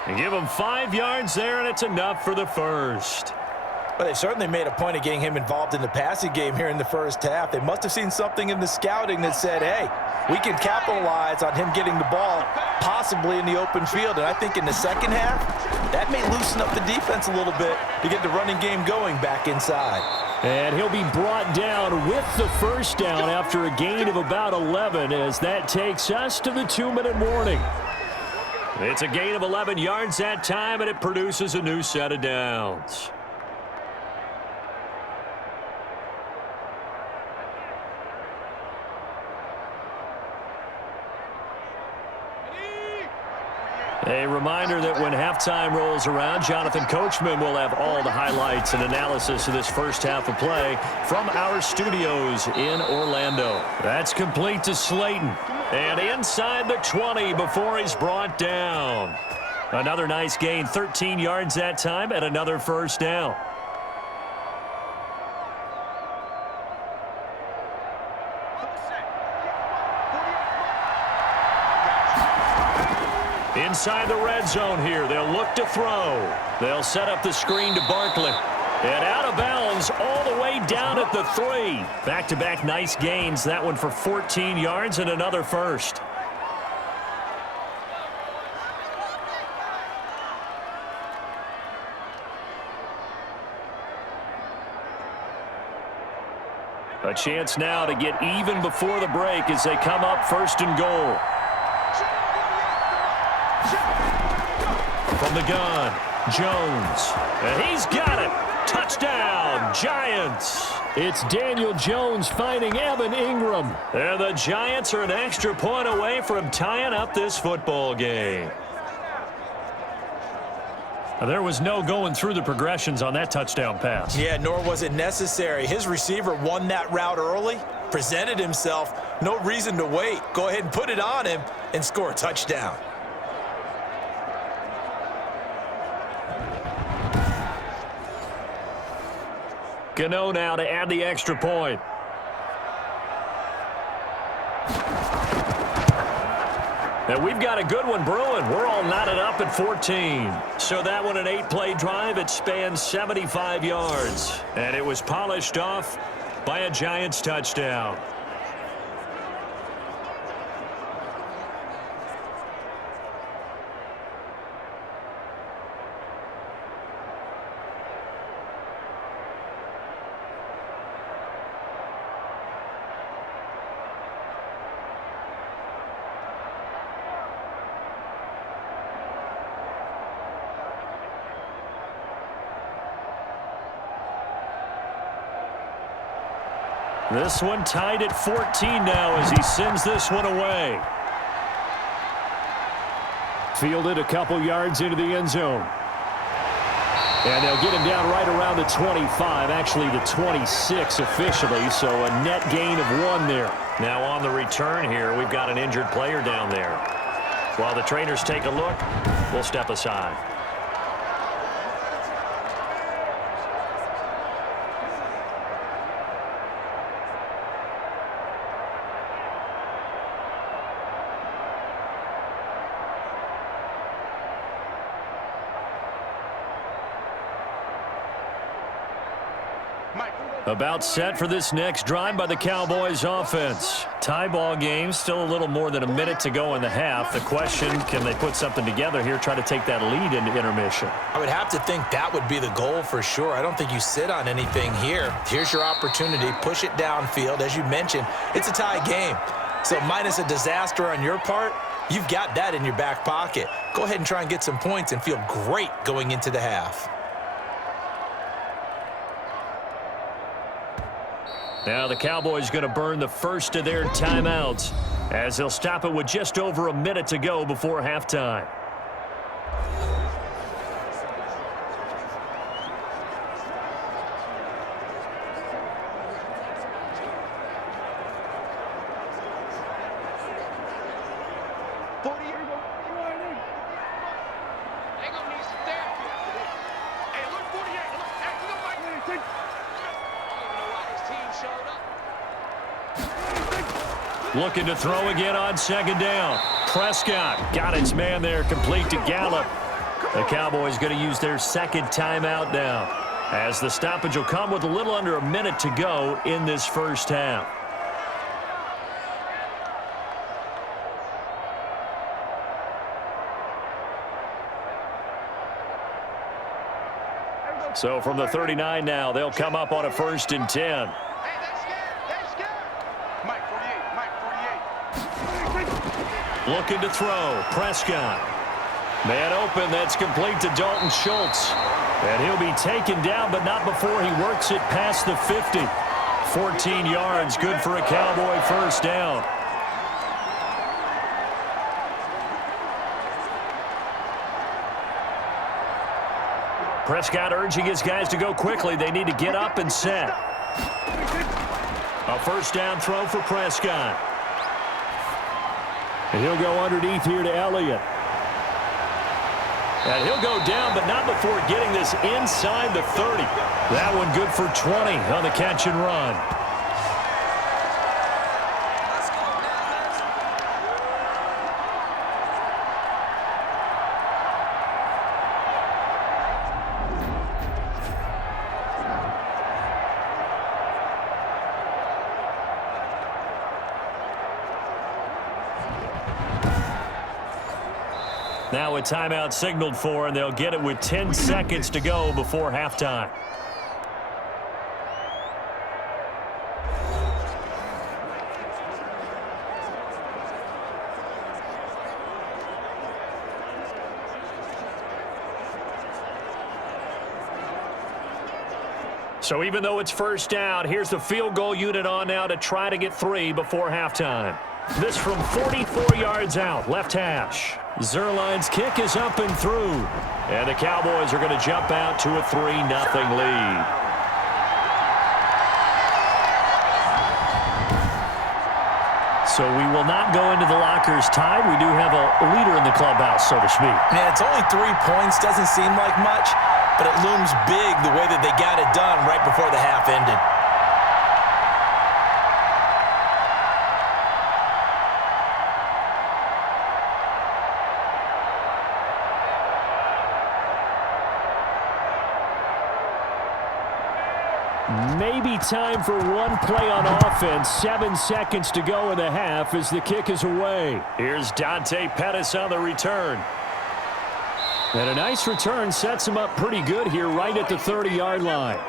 And give him 5 yards there, and it's enough for the first. Well, they certainly made a point of getting him involved in the passing game here in the first half. They must have seen something in the scouting that said, hey, we can capitalize on him getting the ball possibly in the open field. And I think in the second half, that may loosen up the defense a little bit to get the running game going back inside. And he'll be brought down with the first down after a gain of about 11 as that takes us to the 2-minute warning. It's a gain of 11 yards that time, and it produces a new set of downs. A reminder that when halftime rolls around, Jonathan Coachman will have all the highlights and analysis of this first half of play from our studios in Orlando. That's complete to Slayton. And inside the 20 before he's brought down. Another nice gain, 13 yards that time, and another first down. Inside the red zone here, they'll look to throw. They'll set up the screen to Barkley. And out of bounds all the way down at the 3. Back-to-back nice gains. That one for 14 yards and another first. A chance now to get even before the break as they come up 1st and goal. From the gun, Jones. And he's got it. Touchdown, Giants. It's Daniel Jones finding Evan Ingram. And the Giants are an extra point away from tying up this football game. There was no going through the progressions on that touchdown pass. Yeah, nor was it necessary. His receiver won that route early, presented himself. No reason to wait. Go ahead and put it on him and score a touchdown. Gano now to add the extra point. And we've got a good one brewing. We're all knotted up at 14. So that one, an 8-play drive. It spans 75 yards. And it was polished off by a Giants touchdown. This one tied at 14 now as he sends this one away. Fielded a couple yards into the end zone. And they'll get him down right around the 25, actually the 26 officially, so a net gain of 1 there. Now on the return here, we've got an injured player down there. While the trainers take a look, we'll step aside. About set for this next drive by the Cowboys offense. Tie ball game, still a little more than a minute to go in the half. The question, can they put something together here, try to take that lead into intermission? I would have to think that would be the goal for sure. I don't think you sit on anything here. Here's your opportunity. Push it downfield. As you mentioned, it's a tie game. So minus a disaster on your part, you've got that in your back pocket. Go ahead and try and get some points and feel great going into the half. Now the Cowboys going to burn the first of their timeouts as they'll stop it with just over a minute to go before halftime. Looking to throw again on second down. Prescott got its man there, complete to Gallup. The Cowboys going to use their second timeout now, as the stoppage will come with a little under a minute to go in this first half. So from the 39 now, they'll come up on a 1st and 10. Looking to throw. Prescott. Man open. That's complete to Dalton Schultz. And he'll be taken down, but not before he works it past the 50. 14 yards. Good for a Cowboy first down. Prescott urging his guys to go quickly. They need to get up and set. A first down throw for Prescott. And he'll go underneath here to Elliott. And he'll go down, but not before getting this inside the 30. That one good for 20 on the catch and run. Now a timeout signaled for, and they'll get it with 10 seconds to go before halftime. So even though it's first down, here's the field goal unit on now to try to get 3 before halftime. This from 44 yards out, left hash. Zerline's kick is up and through. And the Cowboys are going to jump out to a 3-0 lead. So we will not go into the lockers tied. We do have a leader in the clubhouse, so to speak. Man, it's only 3 points. Doesn't seem like much, but it looms big the way that they got it done right before the half ended. Maybe time for one play on offense. 7 seconds to go in the half as the kick is away. Here's Dante Pettis on the return. And a nice return sets him up pretty good here right at the 30-yard line.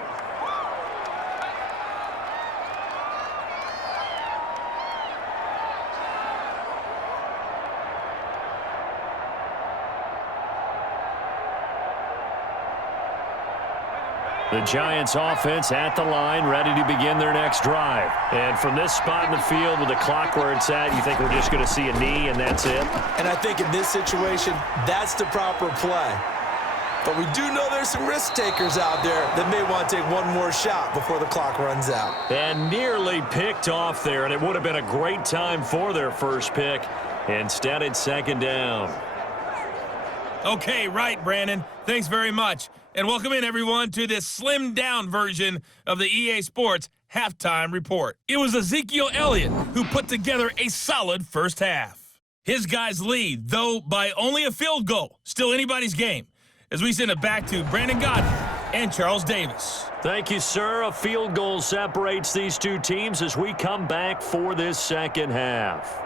The Giants offense at the line, ready to begin their next drive. And from this spot in the field with the clock where it's at, you think we're just going to see a knee and that's it? And I think in this situation, that's the proper play. But we do know there's some risk takers out there that may want to take one more shot before the clock runs out. And nearly picked off there, and it would have been a great time for their first pick. Instead, it's second down. Okay, right, Brandon. Thanks very much. And welcome in, everyone, to this slimmed-down version of the EA Sports Halftime Report. It was Ezekiel Elliott who put together a solid first half. His guys lead, though by only a field goal. Still anybody's game. As we send it back to Brandon Godden and Charles Davis. Thank you, sir. A field goal separates these two teams as we come back for this second half.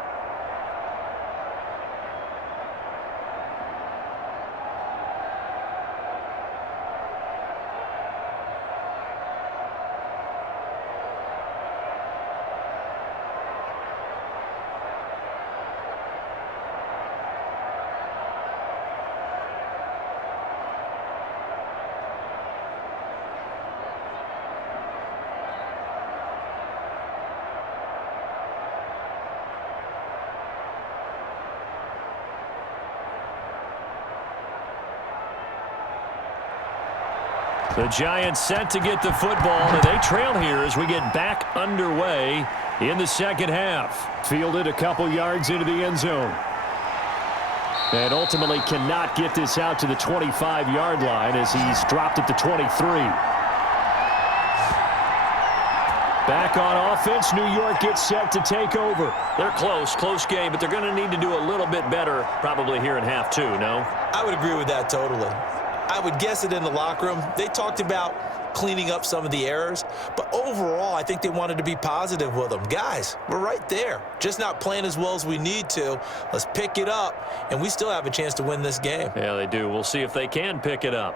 The Giants set to get the football, and they trail here as we get back underway in the second half. Fielded a couple yards into the end zone. And ultimately cannot get this out to the 25-yard line as he's dropped at the 23. Back on offense, New York gets set to take over. They're close game, but they're going to need to do a little bit better probably here in half two, no? I would agree with that totally. I would guess it in the locker room. They talked about cleaning up some of the errors, but overall, I think they wanted to be positive with them. Guys, we're right there. Just not playing as well as we need to. Let's pick it up, and we still have a chance to win this game. Yeah, they do. We'll see if they can pick it up.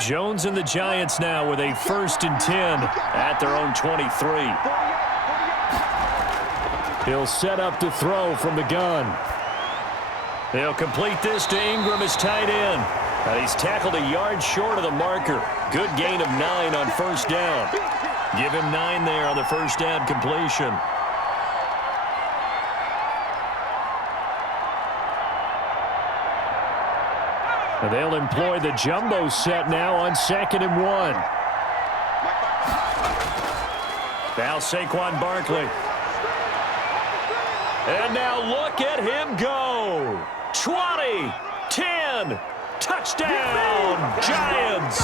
Jones and the Giants now with a 1st and 10 at their own 23. He'll set up to throw from the gun. They'll complete this to Ingram as tight end. He's tackled a yard short of the marker. Good gain of 9 on first down. Give him 9 there on the first down completion. And they'll employ the jumbo set now on 2nd and 1. Now Saquon Barkley. And now look at him go. 20, 10, touchdown, Giants.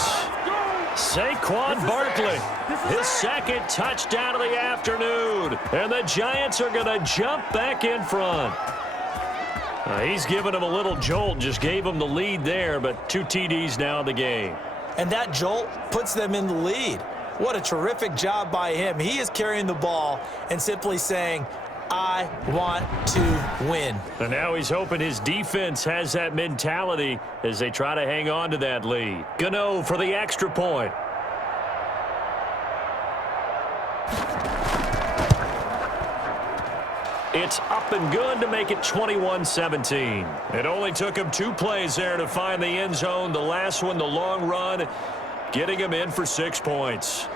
Saquon Barkley, his 2nd touchdown of the afternoon. And the Giants are going to jump back in front. He's given him a little jolt, just gave him the lead there, but 2 TDs now in the game. And that jolt puts them in the lead. What a terrific job by him. He is carrying the ball and simply saying, I want to win. And now he's hoping his defense has that mentality as they try to hang on to that lead. Gano for the extra point. It's up and good to make it 21-17. It only took him 2 plays there to find the end zone. The last one, the long run, getting him in for 6 points.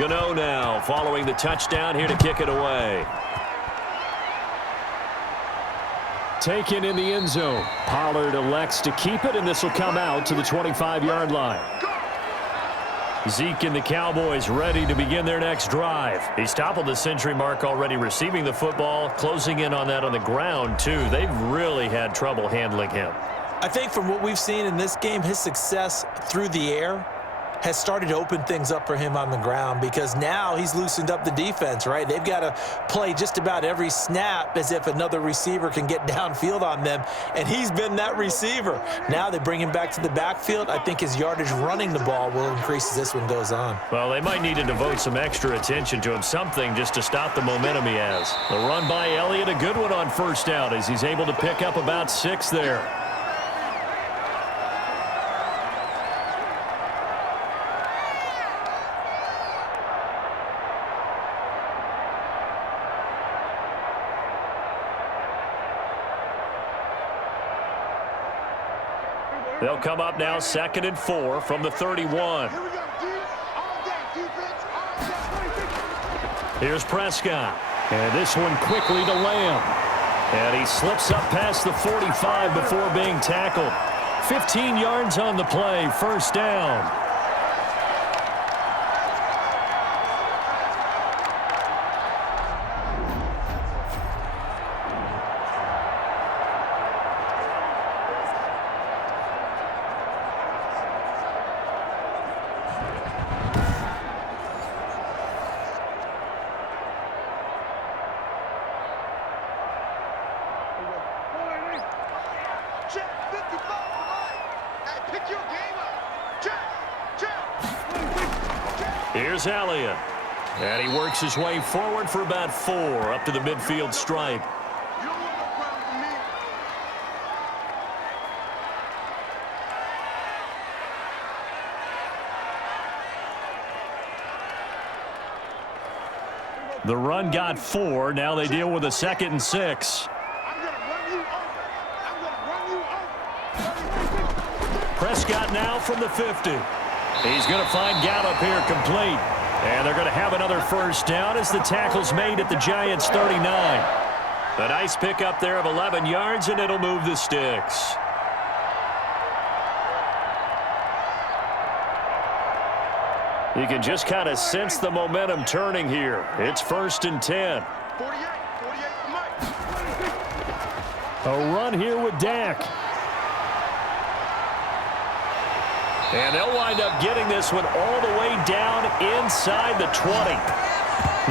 Gano now following the touchdown here to kick it away. Taken in the end zone. Pollard elects to keep it, and this will come out to the 25-yard line. Zeke and the Cowboys ready to begin their next drive. He's toppled the century mark already receiving the football, closing in on that on the ground, too. They've really had trouble handling him. I think from what we've seen in this game, his success through the air has started to open things up for him on the ground, because now he's loosened up the defense, right? They've got to play just about every snap as if another receiver can get downfield on them, and he's been that receiver. Now they bring him back to the backfield. I think his yardage running the ball will increase as this one goes on. Well, they might need to devote some extra attention to him, something just to stop the momentum he has. The run by Elliott, a good one on first down as he's able to pick up about 6 there. They'll come up now 2nd and 4 from the 31. Here's Prescott. And this one quickly to Lamb. And he slips up past the 45 before being tackled. 15 yards on the play, first down. Here's Elliott. And he works his way forward for about 4 up to the midfield stripe. The run got 4. Now they deal with a 2nd and 6. Prescott now from the 50. He's going to find Gallup here complete. And they're going to have another first down as the tackle's made at the Giants' 39. A nice pickup there of 11 yards, and it'll move the sticks. You can just kind of sense the momentum turning here. It's 1st and 10. 48 for Mike. A run here with Dak. And they'll wind up getting this one all the way down inside the 20.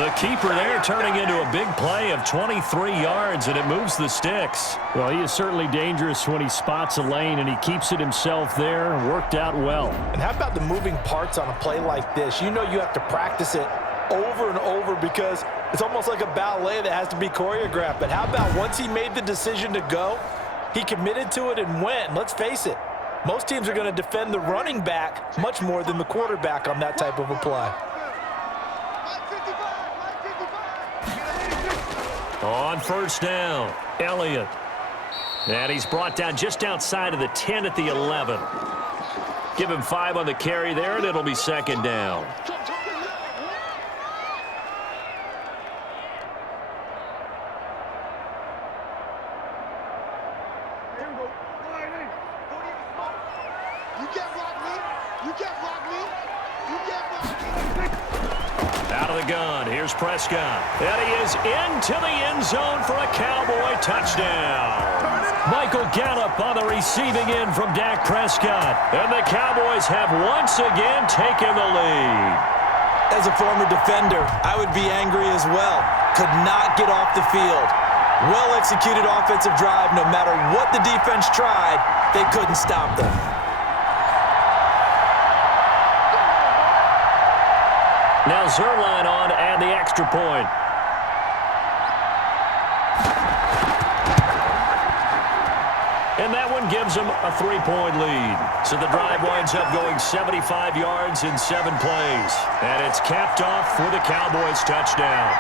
The keeper there turning into a big play of 23 yards, and it moves the sticks. Well, he is certainly dangerous when he spots a lane, and he keeps it himself there. Worked out well. And how about the moving parts on a play like this? You know you have to practice it over and over because it's almost like a ballet that has to be choreographed. But how about once he made the decision to go, he committed to it and went. And let's face it, most teams are going to defend the running back much more than the quarterback on that type of a play. On first down, Elliott. And he's brought down just outside of the 10 at the 11. Give him 5 on the carry there, and it'll be 2nd down. Out of the gun, here's Prescott. And he is into the end zone for a Cowboy touchdown. Michael Gallup on the receiving end from Dak Prescott. And the Cowboys have once again taken the lead. As a former defender, I would be angry as well. Could not get off the field. Well-executed offensive drive. No matter what the defense tried, they couldn't stop them. Now Zerline on and the extra point. And that one gives them a 3-point lead. So the drive winds up going 75 yards in 7 plays. And it's capped off for the Cowboys touchdown.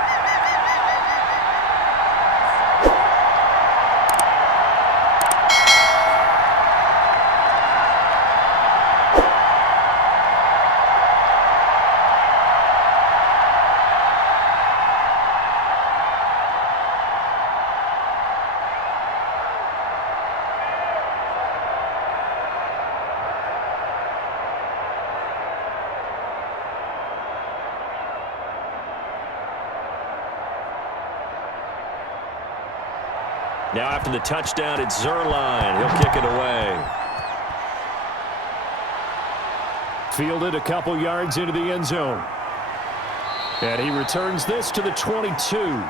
Now after the touchdown, it's Zerline. He'll kick it away. Fielded a couple yards into the end zone. And he returns this to the 22.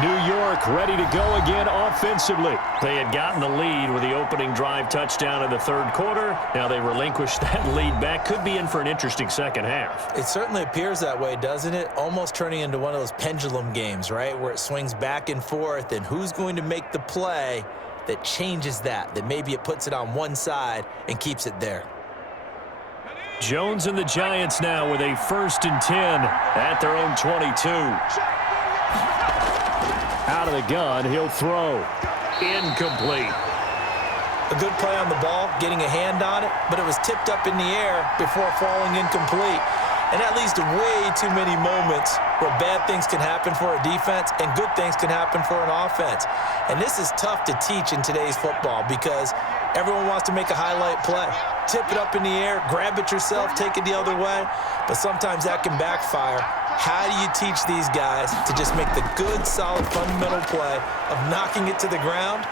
New York ready to go again offensively. They had gotten the lead with the opening drive touchdown in the third quarter. Now they relinquished that lead back. Could be in for an interesting second half. It certainly appears that way, doesn't it? Almost turning into one of those pendulum games, right, where it swings back and forth, and who's going to make the play that changes that maybe it puts it on one side and keeps it there. Jones and the Giants now with a 1st and 10 at their own 22. Out of the gun, he'll throw. Incomplete. A good play on the ball, getting a hand on it, but it was tipped up in the air before falling incomplete. And that leads to way too many moments where bad things can happen for a defense and good things can happen for an offense. And this is tough to teach in today's football because everyone wants to make a highlight play. Tip it up in the air, grab it yourself, take it the other way. But sometimes that can backfire. How do you teach these guys to just make the good, solid, fundamental play of knocking it to the ground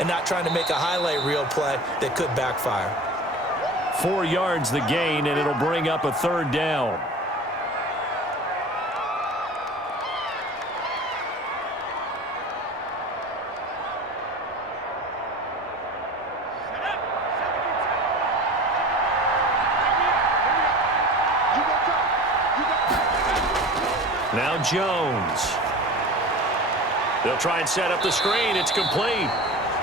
and not trying to make a highlight reel play that could backfire? 4 yards the gain, and it'll bring up a 3rd down. Now Jones. They'll try and set up the screen. It's complete.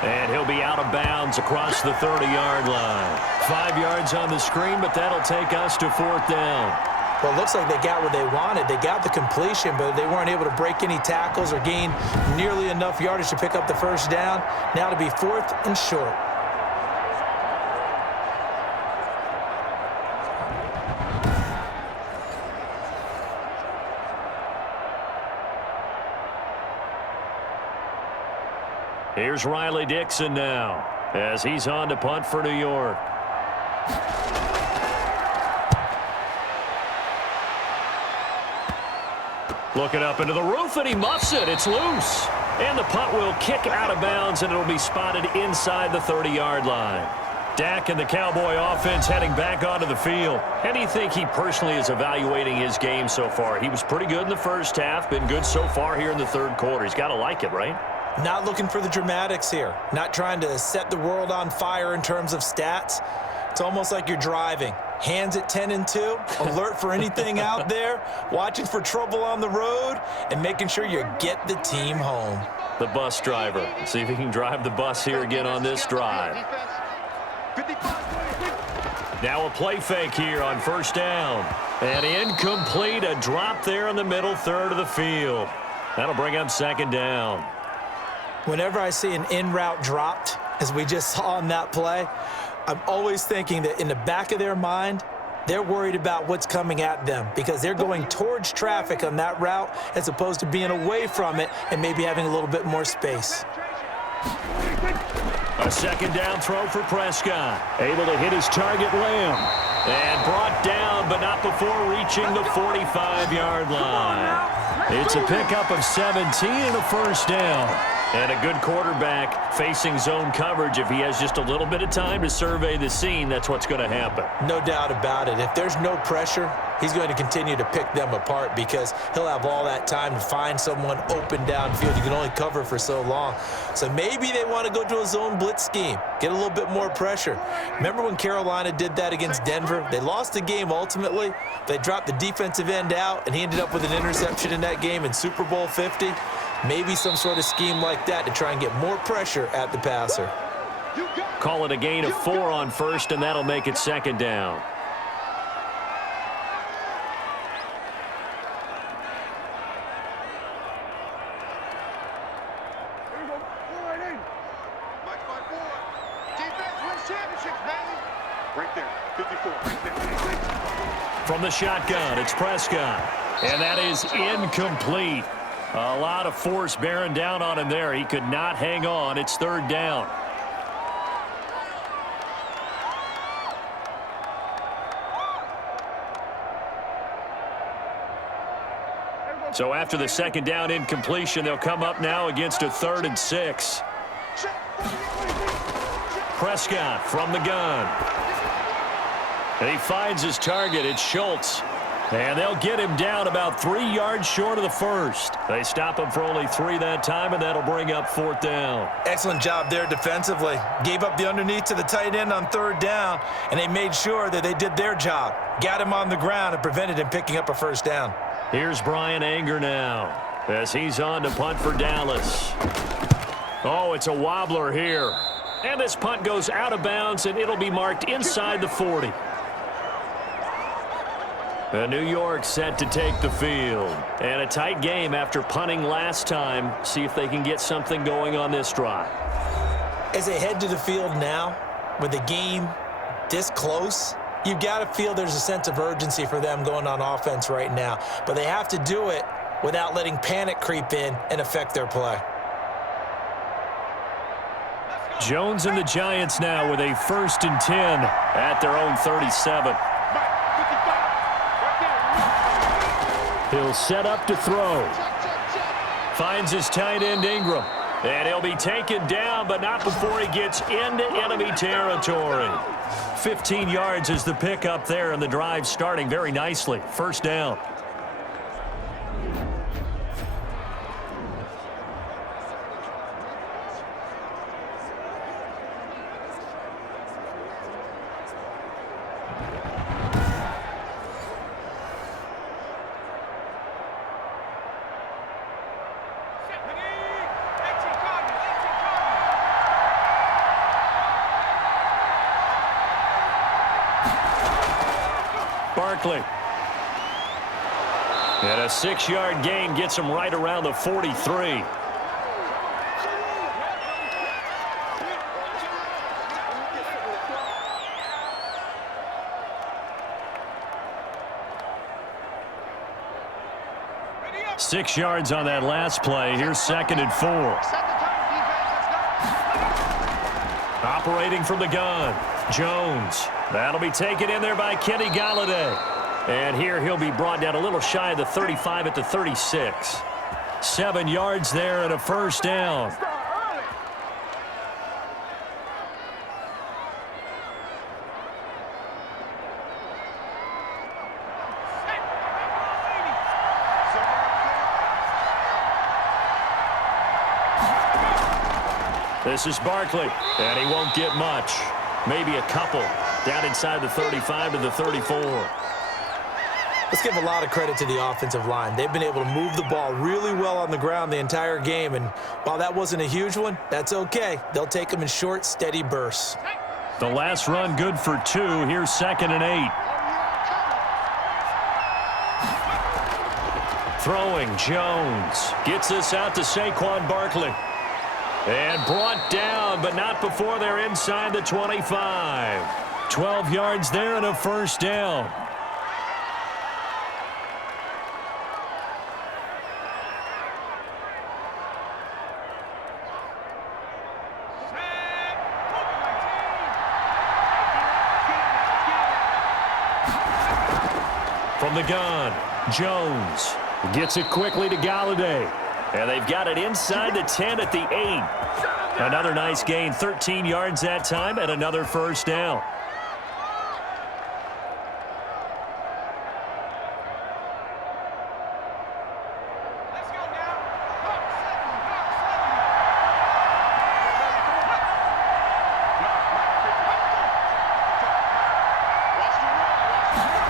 And he'll be out of bounds across the 30-yard line. 5 yards on the screen, but that'll take us to 4th down. Well, it looks like they got what they wanted. They got the completion, but they weren't able to break any tackles or gain nearly enough yardage to pick up the 1st down. Now to be 4th and short. Here's Riley Dixon now as he's on to punt for New York. Looking up into the roof, and he muffs it. It's loose. And the punt will kick out of bounds, and it'll be spotted inside the 30-yard line. Dak and the Cowboy offense heading back onto the field. How do you think he personally is evaluating his game so far? He was pretty good in the first half, been good so far here in the third quarter. He's got to like it, right? Not looking for the dramatics here. Not trying to set the world on fire in terms of stats. It's almost like you're driving. Hands at 10 and 2, alert for anything out there, watching for trouble on the road, and making sure you get the team home. The bus driver. See if he can drive the bus here again on this drive. Now a play fake here on 1st down. And incomplete, a drop there in the middle third of the field. That'll bring up 2nd down. Whenever I see an in-route dropped, as we just saw on that play, I'm always thinking that in the back of their mind, they're worried about what's coming at them because they're going towards traffic on that route as opposed to being away from it and maybe having a little bit more space. A 2nd down throw for Prescott. Able to hit his target, Lamb. And brought down, but not before reaching the 45-yard line. It's a pickup of 17 and a 1st down. And a good quarterback facing zone coverage. If he has just a little bit of time to survey the scene, that's what's going to happen. No doubt about it. If there's no pressure, he's going to continue to pick them apart because he'll have all that time to find someone open downfield. You can only cover for so long. So maybe they want to go to a zone blitz scheme, get a little bit more pressure. Remember when Carolina did that against Denver? They lost the game ultimately. They dropped the defensive end out, and he ended up with an interception in that game in Super Bowl 50. Maybe some sort of scheme like that to try and get more pressure at the passer. Call it a gain of 4 on 1st, and that'll make it 2nd down. Right there, 54, right there. From the shotgun, it's Prescott. And that is incomplete. A lot of force bearing down on him there. He could not hang on. It's 3rd down. So after the second down incompletion, they'll come up now against a 3rd and 6. Prescott from the gun. And he finds his target. It's Schultz. And they'll get him down about 3 yards short of the first. They stop him for only 3 that time, and that'll bring up 4th down. Excellent job there defensively. Gave up the underneath to the tight end on 3rd down, and they made sure that they did their job. Got him on the ground and prevented him picking up a 1st down. Here's Brian Anger now as he's on to punt for Dallas. Oh, it's a wobbler here. And this punt goes out of bounds, and it'll be marked inside the 40. New York set to take the field. And a tight game after punting last time. See if they can get something going on this drive. As they head to the field now, with the game this close, you've got to feel there's a sense of urgency for them going on offense right now. But they have to do it without letting panic creep in and affect their play. Jones and the Giants now with a 1st and 10 at their own 37. He'll set up to throw. Finds his tight end Ingram. And he'll be taken down, but not before he gets into enemy territory. 15 yards is the pickup there, and the drive starting very nicely. 1st down. Barkley. And a 6-yard gain gets him right around the 43. Six yards on that last play. Here's 2nd and 4. Operating from the gun, Jones. That'll be taken in there by Kenny Galladay. And here he'll be brought down a little shy of the 35 at the 36. 7 yards there and a 1st down. This is Barkley, and he won't get much. Maybe a couple. Down inside the 35 to the 34. Let's give a lot of credit to the offensive line. They've been able to move the ball really well on the ground the entire game, and while that wasn't a huge one, that's okay. They'll take them in short, steady bursts. The last run good for 2. Here's 2nd and 8. Throwing, Jones. Gets this out to Saquon Barkley. And brought down, but not before they're inside the 25. 12 yards there and a 1st down. From the gun, Jones gets it quickly to Galladay. And they've got it inside the 10 at the 8. Another nice gain, 13 yards that time, and another 1st down.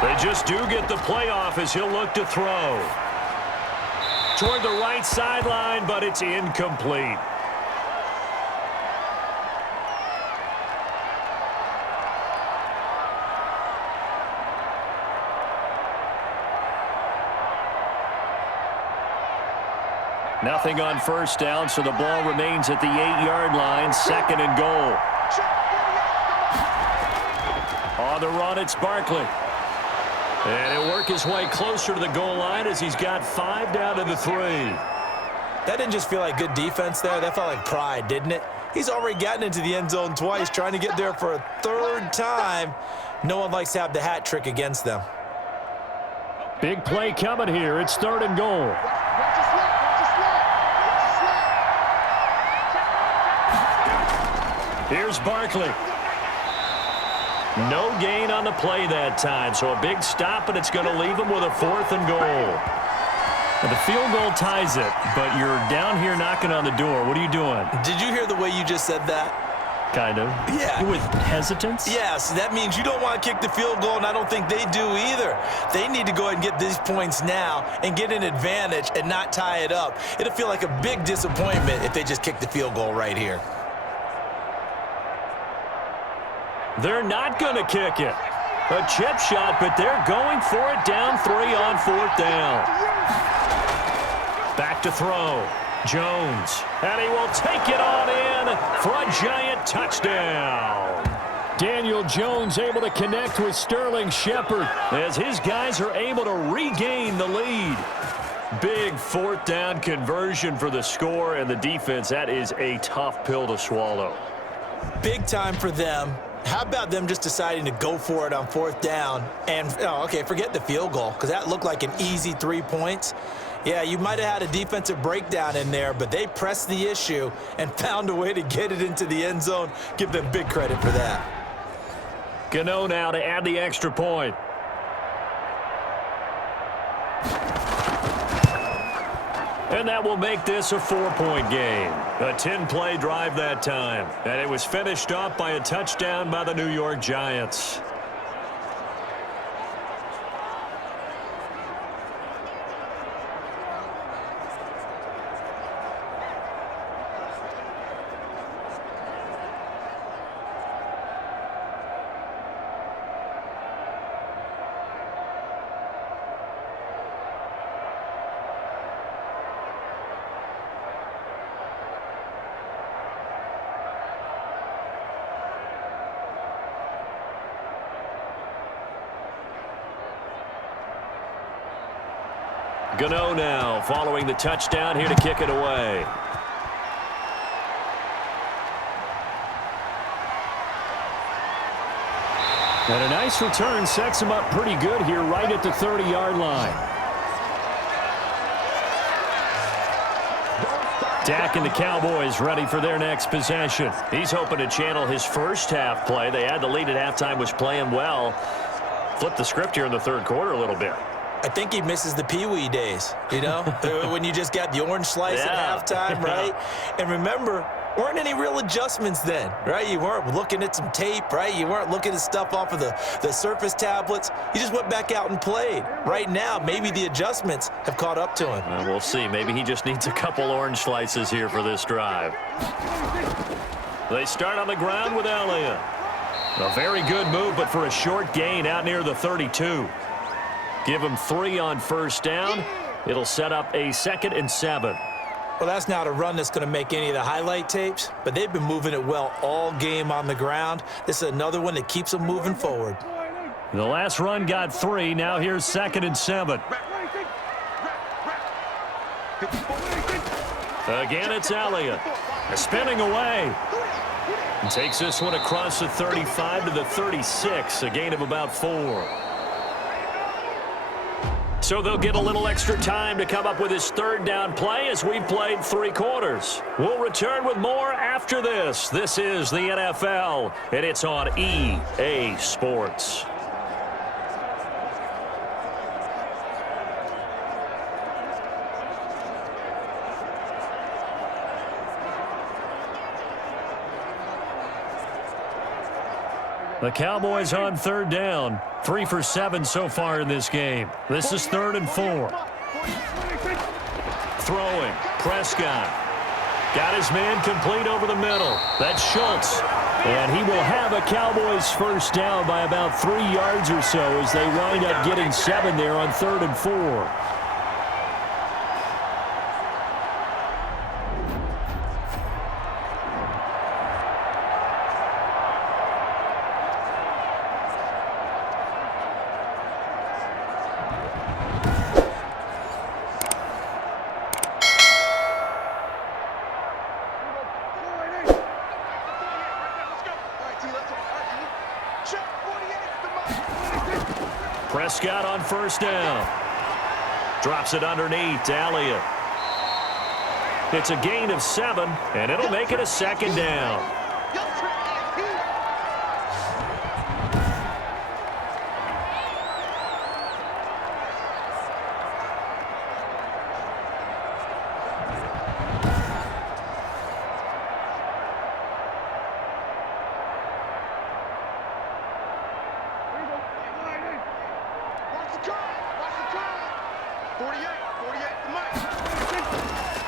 They just do get the playoff as he'll look to throw. Toward the right sideline, but it's incomplete. Nothing on 1st down, so the ball remains at the 8-yard line, 2nd and goal. On the run, it's Barkley. And he'll work his way closer to the goal line as he's got 5 down to the 3. That didn't just feel like good defense there. That felt like pride, didn't it? He's already gotten into the end zone twice, trying to get there for a 3rd time. No one likes to have the hat trick against them. Big play coming here. It's 3rd and goal. Watch your slap, watch your slap, watch your slap. Here's Barkley. No gain on the play that time, so a big stop, and it's going to leave him with a 4th and goal. Now, the field goal ties it, but you're down here knocking on the door. What are you doing? Did you hear the way you just said that? Kind of. Yeah. With hesitance? Yes, that means you don't want to kick the field goal, and I don't think they do either. They need to go ahead and get these points now and get an advantage and not tie it up. It'll feel like a big disappointment if they just kick the field goal right here. They're not going to kick it. A chip shot, but they're going for it down 3 on 4th down. Back to throw. Jones. And he will take it on in for a giant touchdown. Daniel Jones able to connect with Sterling Shepard as his guys are able to regain the lead. Big 4th down conversion for the score, and the defense, that is a tough pill to swallow. Big time for them. How about them just deciding to go for it on 4th down? And, okay, forget the field goal, because that looked like an easy 3 points. Yeah, you might have had a defensive breakdown in there, but they pressed the issue and found a way to get it into the end zone. Give them big credit for that. Gano now to add the extra point. And that will make this a 4-point game. A 10-play drive that time. And it was finished off by a touchdown by the New York Giants. Gano now following the touchdown here to kick it away. And a nice return sets him up pretty good here right at the 30-yard line. Dak and the Cowboys ready for their next possession. He's hoping to channel his first half play. They had the lead at halftime, was playing well. Flip the script here in the 3rd quarter a little bit. I think he misses the Pee-wee days, you know, when you just got the orange slice at halftime, right? And remember, weren't any real adjustments then, right? You weren't looking at some tape, right? You weren't looking at stuff off of the Surface tablets. You just went back out and played. Right now, maybe the adjustments have caught up to him. Well, we'll see. Maybe he just needs a couple orange slices here for this drive. They start on the ground with Elliott. A very good move, but for a short gain out near the 32. Give him 3 on 1st down. It'll set up a 2nd and 7. Well, that's not a run that's going to make any of the highlight tapes, but they've been moving it well all game on the ground. This is another one that keeps them moving forward. The last run got 3. Now here's 2nd and 7. Again, it's Elliott. Spinning away. And takes this one across the 35 to the 36. A gain of about 4. So they'll get a little extra time to come up with his 3rd down play as we've played 3 quarters. We'll return with more after this. This is the NFL, and it's on EA Sports. The Cowboys on 3rd down. 3 for 7 so far in this game. This is 3rd and 4. Throwing. Prescott. Got his man complete over the middle. That's Schultz. And he will have a Cowboys 1st down by about 3 yards or so as they wind up getting 7 there on 3rd and 4. Prescott on 1st down. Drops it underneath to Elliott. It's a gain of 7, and it'll make it a second down.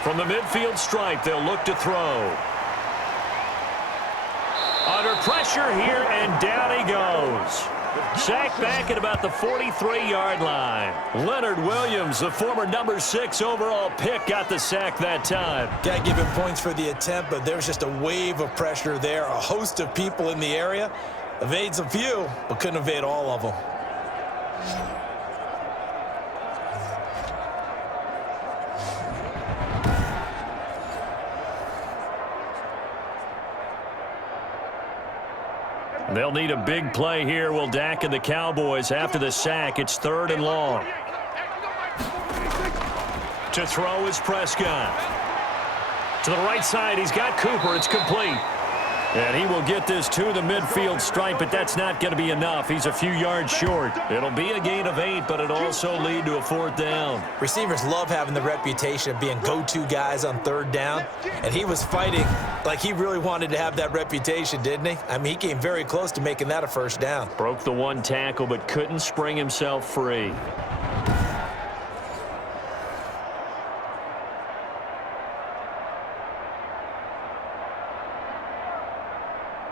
From the midfield stripe, they'll look to throw. Under pressure here, and down he goes. Sacked back at about the 43-yard line. Leonard Williams, the former number 6 overall pick, got the sack that time. Got to give him points for the attempt, but there's just a wave of pressure there. A host of people in the area. Evades a few, but couldn't evade all of them. They'll need a big play here, will Dak and the Cowboys. After the sack, it's 3rd and long. To throw is Prescott. To the right side, he's got Cooper. It's complete. And he will get this to the midfield stripe, but that's not going to be enough. He's a few yards short. It'll be a gain of 8, but it'll also lead to a 4th down. Receivers love having the reputation of being go-to guys on 3rd down, and he was fighting like he really wanted to have that reputation, didn't he? I mean, he came very close to making that a 1st down. Broke the 1 tackle, but couldn't spring himself free.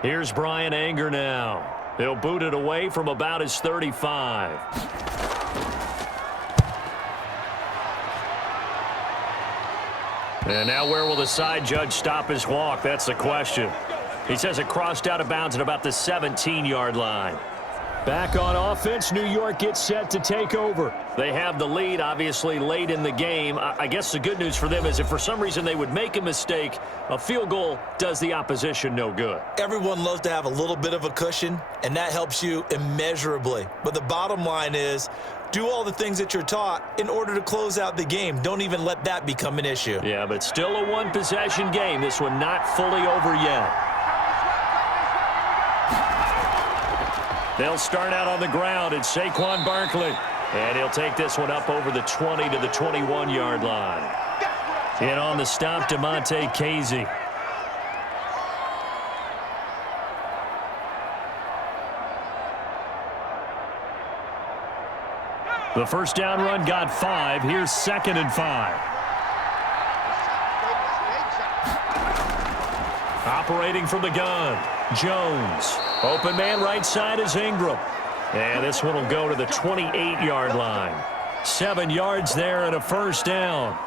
Here's Brian Anger now. He'll boot it away from about his 35. And now where will the side judge stop his walk? That's the question. He says it crossed out of bounds at about the 17-yard line. Back on offense, New York gets set to take over. They have the lead, obviously, late in the game. I guess the good news for them is if for some reason they would make a mistake, a field goal does the opposition no good. Everyone loves to have a little bit of a cushion, and that helps you immeasurably. But the bottom line is, do all the things that you're taught in order to close out the game. Don't even let that become an issue. Yeah, but still a 1-possession game. This one not fully over yet. They'll start out on the ground. It's Saquon Barkley. And he'll take this one up over the 20 to the 21-yard line. In on the stop, DeMonte Casey. The 1st down run got 5. Here's 2nd and 5. Operating from the gun, Jones. Open man right side is Ingram. And this one will go to the 28-yard line. 7 yards there and a 1st down.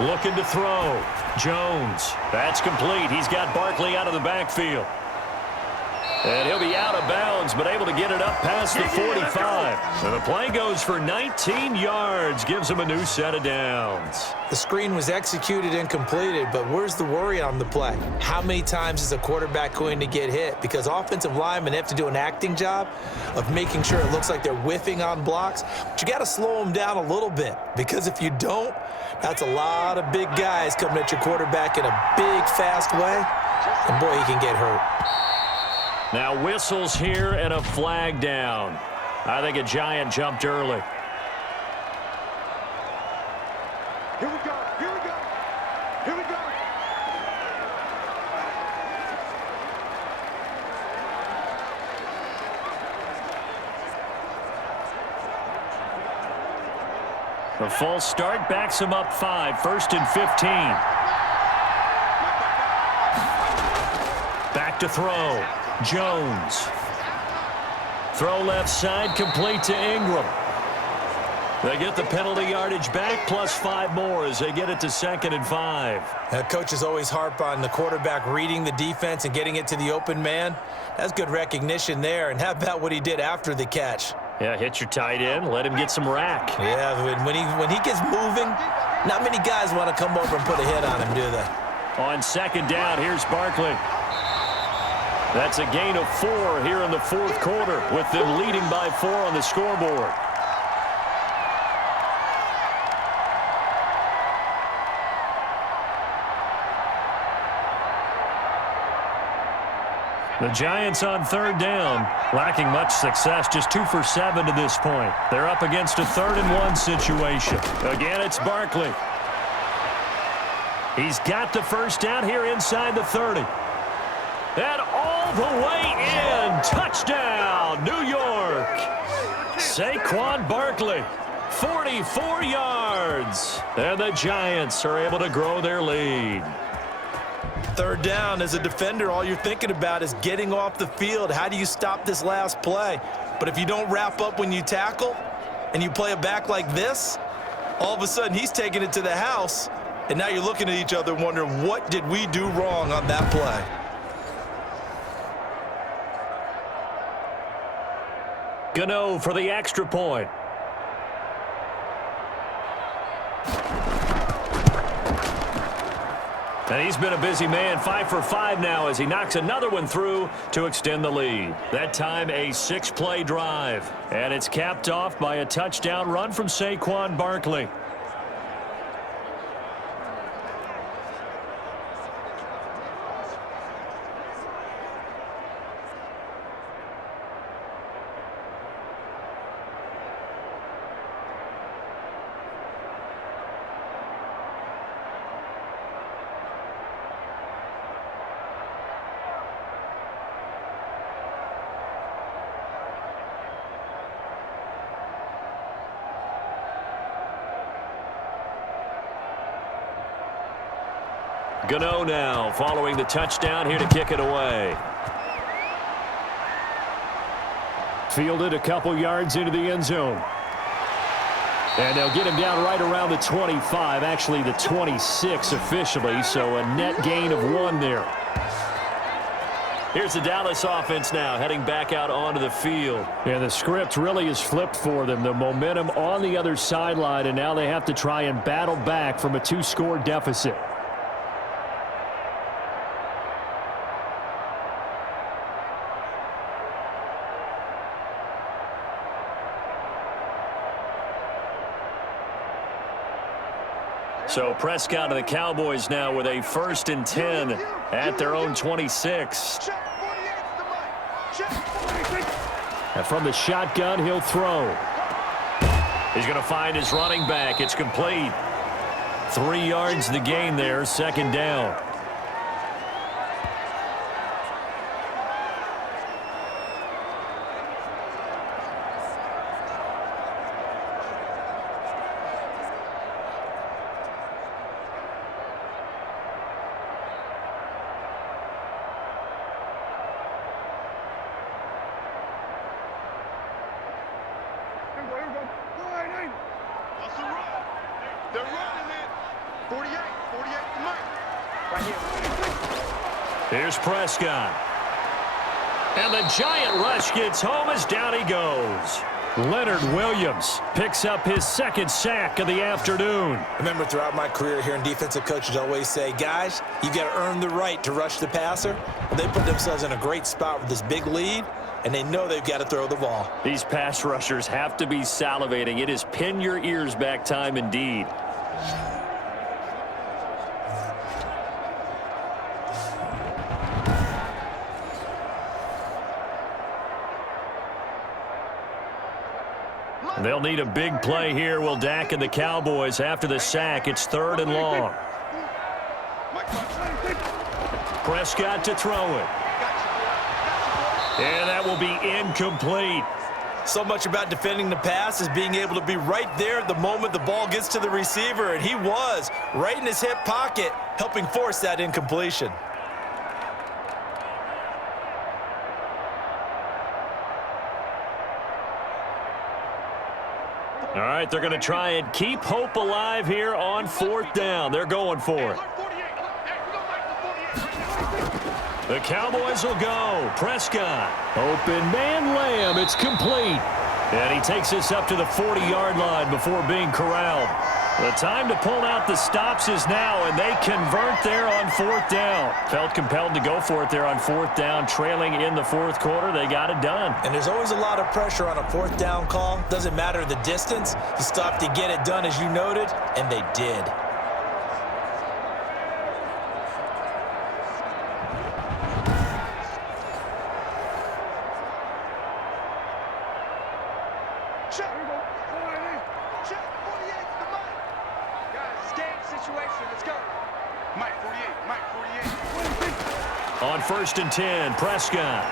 Looking to throw. Jones. That's complete. He's got Barkley out of the backfield. And he'll be out of bounds, but able to get it up past the 45. And the play goes for 19 yards, gives him a new set of downs. The screen was executed and completed, but where's the worry on the play? How many times is a quarterback going to get hit? Because offensive linemen have to do an acting job of making sure it looks like they're whiffing on blocks. But you got to slow them down a little bit, because if you don't, that's a lot of big guys coming at your quarterback in a big, fast way. And boy, he can get hurt. Now whistles here and a flag down. I think a Giant jumped early. Here we go. Here we go. Here we go. The false start backs him up 5. 1st and 15. Back to throw. Jones. Throw left side, complete to Ingram. They get the penalty yardage back, plus 5 more as they get it to 2nd and 5. Coaches always harp on the quarterback reading the defense and getting it to the open man. That's good recognition there. And how about what he did after the catch? Yeah, hit your tight end, let him get some rack. Yeah, when he gets moving, not many guys want to come over and put a hit on him, do they? On second down, here's Barkley. That's a gain of 4 here in the fourth quarter, with them leading by 4 on the scoreboard. The Giants on third down, lacking much success, just 2 for 7 to this point. They're up against a 3rd-and-1 situation. Again, it's Barkley. He's got the first down here inside the 30. And all the way in. Touchdown, New York. Saquon Barkley, 44 yards. And the Giants are able to grow their lead. Third down, as a defender, all you're thinking about is getting off the field. How do you stop this last play? But if you don't wrap up when you tackle and you play it back like this, all of a sudden he's taking it to the house, and now you're looking at each other wondering, what did we do wrong on that play? Gano for the extra point. And he's been a busy man, 5 for 5 now as he knocks another one through to extend the lead. That time a 6-play drive. And it's capped off by a touchdown run from Saquon Barkley. Gano now following the touchdown here to kick it away. Fielded a couple yards into the end zone. And they'll get him down right around the 25, actually the 26 officially, so a net gain of 1 there. Here's the Dallas offense now heading back out onto the field. And the script really is flipped for them. The momentum on the other sideline, and now they have to try and battle back from a 2-score deficit. So Prescott and the Cowboys now with a 1st and 10 at their own 26. And from the shotgun, he'll throw. He's going to find his running back. It's complete. 3 yards the gain there, 2nd down. They're running it. 48 to Mike. Right here. Here's Prescott. And the giant rush gets home as down he goes. Leonard Williams picks up his 2nd sack of the afternoon. I remember throughout my career hearing defensive coaches always say, guys, you got to earn the right to rush the passer. Well, they put themselves in a great spot with this big lead, and they know they've got to throw the ball. These pass rushers have to be salivating. It is pin your ears back time indeed. They'll need a big play here, will Dak and the Cowboys. After the sack, it's 3rd and long. Prescott to throw it. And that will be incomplete. So much about defending the pass is being able to be right there at the moment the ball gets to the receiver, and he was right in his hip pocket, helping force that incompletion. All right, they're going to try and keep hope alive here on 4th down. They're going for it. The Cowboys will go. Prescott. Open man Lamb. It's complete. And he takes us up to the 40-yard line before being corralled. The time to pull out the stops is now, and they convert there on 4th down. Felt compelled to go for it there on 4th down, trailing in the 4th quarter. They got it done. And there's always a lot of pressure on a 4th down call. Doesn't matter the distance. You stop to get it done, as you noted, and they did. Check. Check. 48 to the mic. Guys, it's game situation. Let's go. Mike 48. Mike 48. On 1st and 10, Prescott.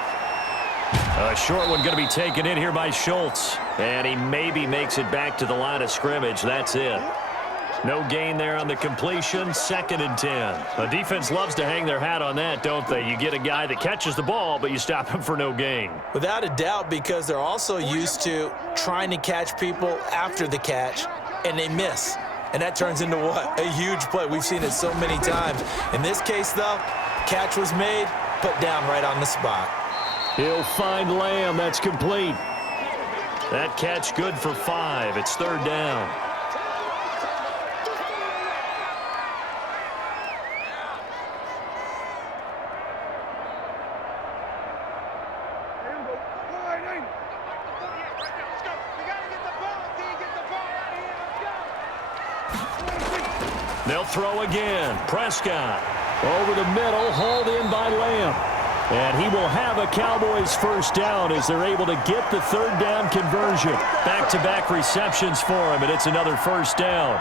A short one going to be taken in here by Schultz. And he maybe makes it back to the line of scrimmage. That's it. No gain there on the completion. 2nd and 10. The defense loves to hang their hat on that, don't they? You get a guy that catches the ball, but you stop him for no gain. Without a doubt, because they're also used to trying to catch people after the catch, and they miss. And that turns into what? A huge play. We've seen it so many times. In this case, though, catch was made, put down right on the spot. He'll find Lamb. That's complete. That catch good for 5. It's 3rd down. They'll throw again. Prescott over the middle, hauled in by Lamb. And he will have a Cowboys 1st down as they're able to get the 3rd down conversion. Back-to-back receptions for him, and it's another 1st down.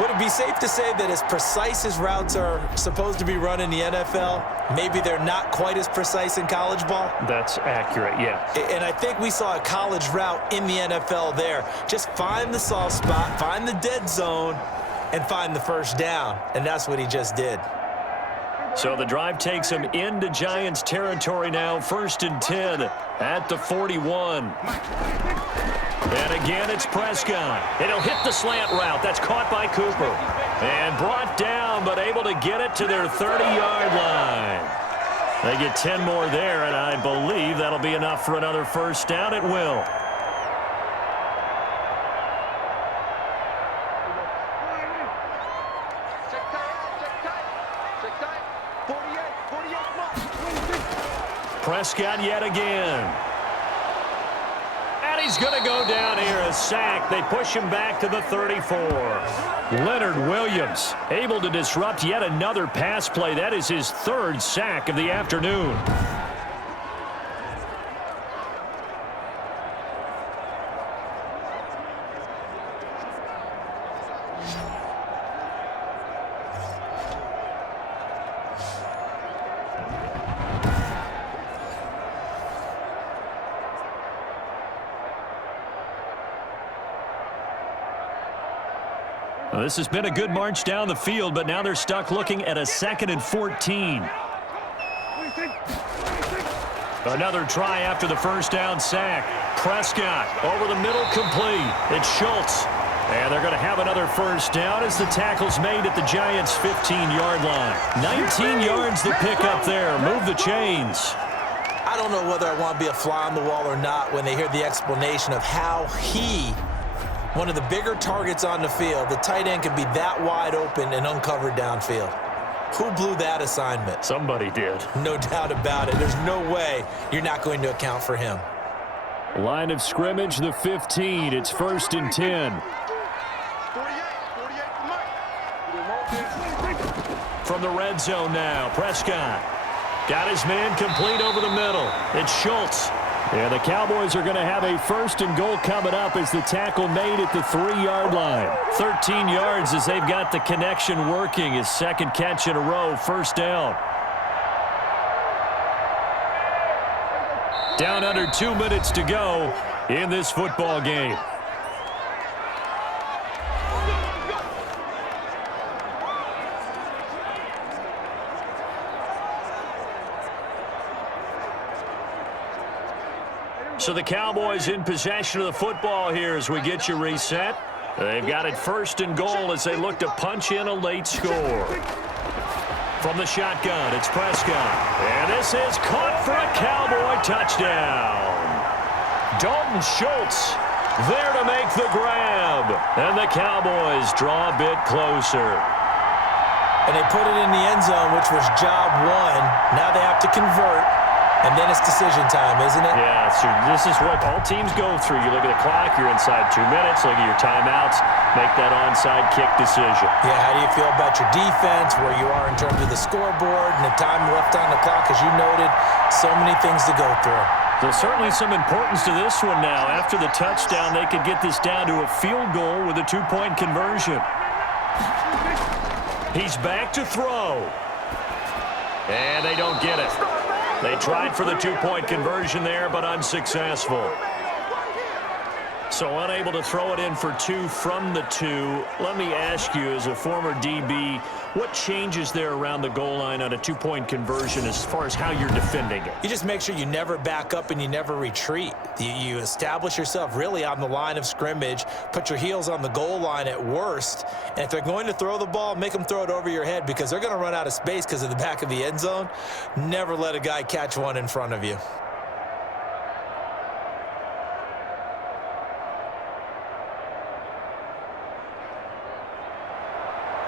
Would it be safe to say that as precise as routes are supposed to be run in the NFL, maybe they're not quite as precise in college ball? That's accurate, yeah. And I think we saw a college route in the NFL there. Just find the soft spot, find the dead zone, and find the 1st down. And that's what he just did. So the drive takes him into Giants territory now. 1st and 10 at the 41. And again, it's Prescott. And he'll hit the slant route. That's caught by Cooper. And brought down, but able to get it to their 30-yard line. They get 10 more there, and I believe that'll be enough for another 1st down. It will. Prescott yet again. And he's going to go down here, a sack. They push him back to the 34. Leonard Williams able to disrupt yet another pass play. That is his 3rd sack of the afternoon. Well, this has been a good march down the field, but now they're stuck looking at a 2nd and 14. Another try after the 1st down sack. Prescott over the middle, complete. It's Schultz. And they're going to have another 1st down as the tackle's made at the Giants' 15-yard line. 19 yards to pick up there. Move the chains. I don't know whether I want to be a fly on the wall or not when they hear the explanation of how he, one of the bigger targets on the field, the tight end could be that wide open and uncovered downfield. Who blew that assignment? Somebody did. No doubt about it. There's no way you're not going to account for him. Line of scrimmage, the 15. It's 1st and 10. From the red zone now, Prescott got his man complete over the middle. It's Schultz. Yeah, the Cowboys are going to have a 1st and goal coming up as the tackle made at the 3-yard line. 13 yards as they've got the connection working. His 2nd catch in a row, 1st down. Down under 2 minutes to go in this football game. So the Cowboys in possession of the football here as we get you reset. They've got it 1st and goal as they look to punch in a late score. From the shotgun, it's Prescott. And this is caught for a Cowboy touchdown. Dalton Schultz there to make the grab. And the Cowboys draw a bit closer. And they put it in the end zone, which was job one. Now they have to convert, and then it's decision time, isn't it? Yeah, so this is what all teams go through. You look at the clock, you're inside 2 minutes, look at your timeouts, make that onside kick decision. Yeah, how do you feel about your defense, where you are in terms of the scoreboard, and the time left on the clock, as you noted, so many things to go through. There's certainly some importance to this one now. After the touchdown, they could get this down to a field goal with a 2-point conversion. He's back to throw. And they don't get it. They tried for the 2-point conversion there, but unsuccessful. So unable to throw it in for 2 from the 2. Let me ask you, as a former DB, what changes there around the goal line on a 2-point conversion as far as how you're defending it? You just make sure you never back up and you never retreat. You establish yourself really on the line of scrimmage, put your heels on the goal line at worst, and if they're going to throw the ball, make them throw it over your head because they're going to run out of space because of the back of the end zone. Never let a guy catch one in front of you.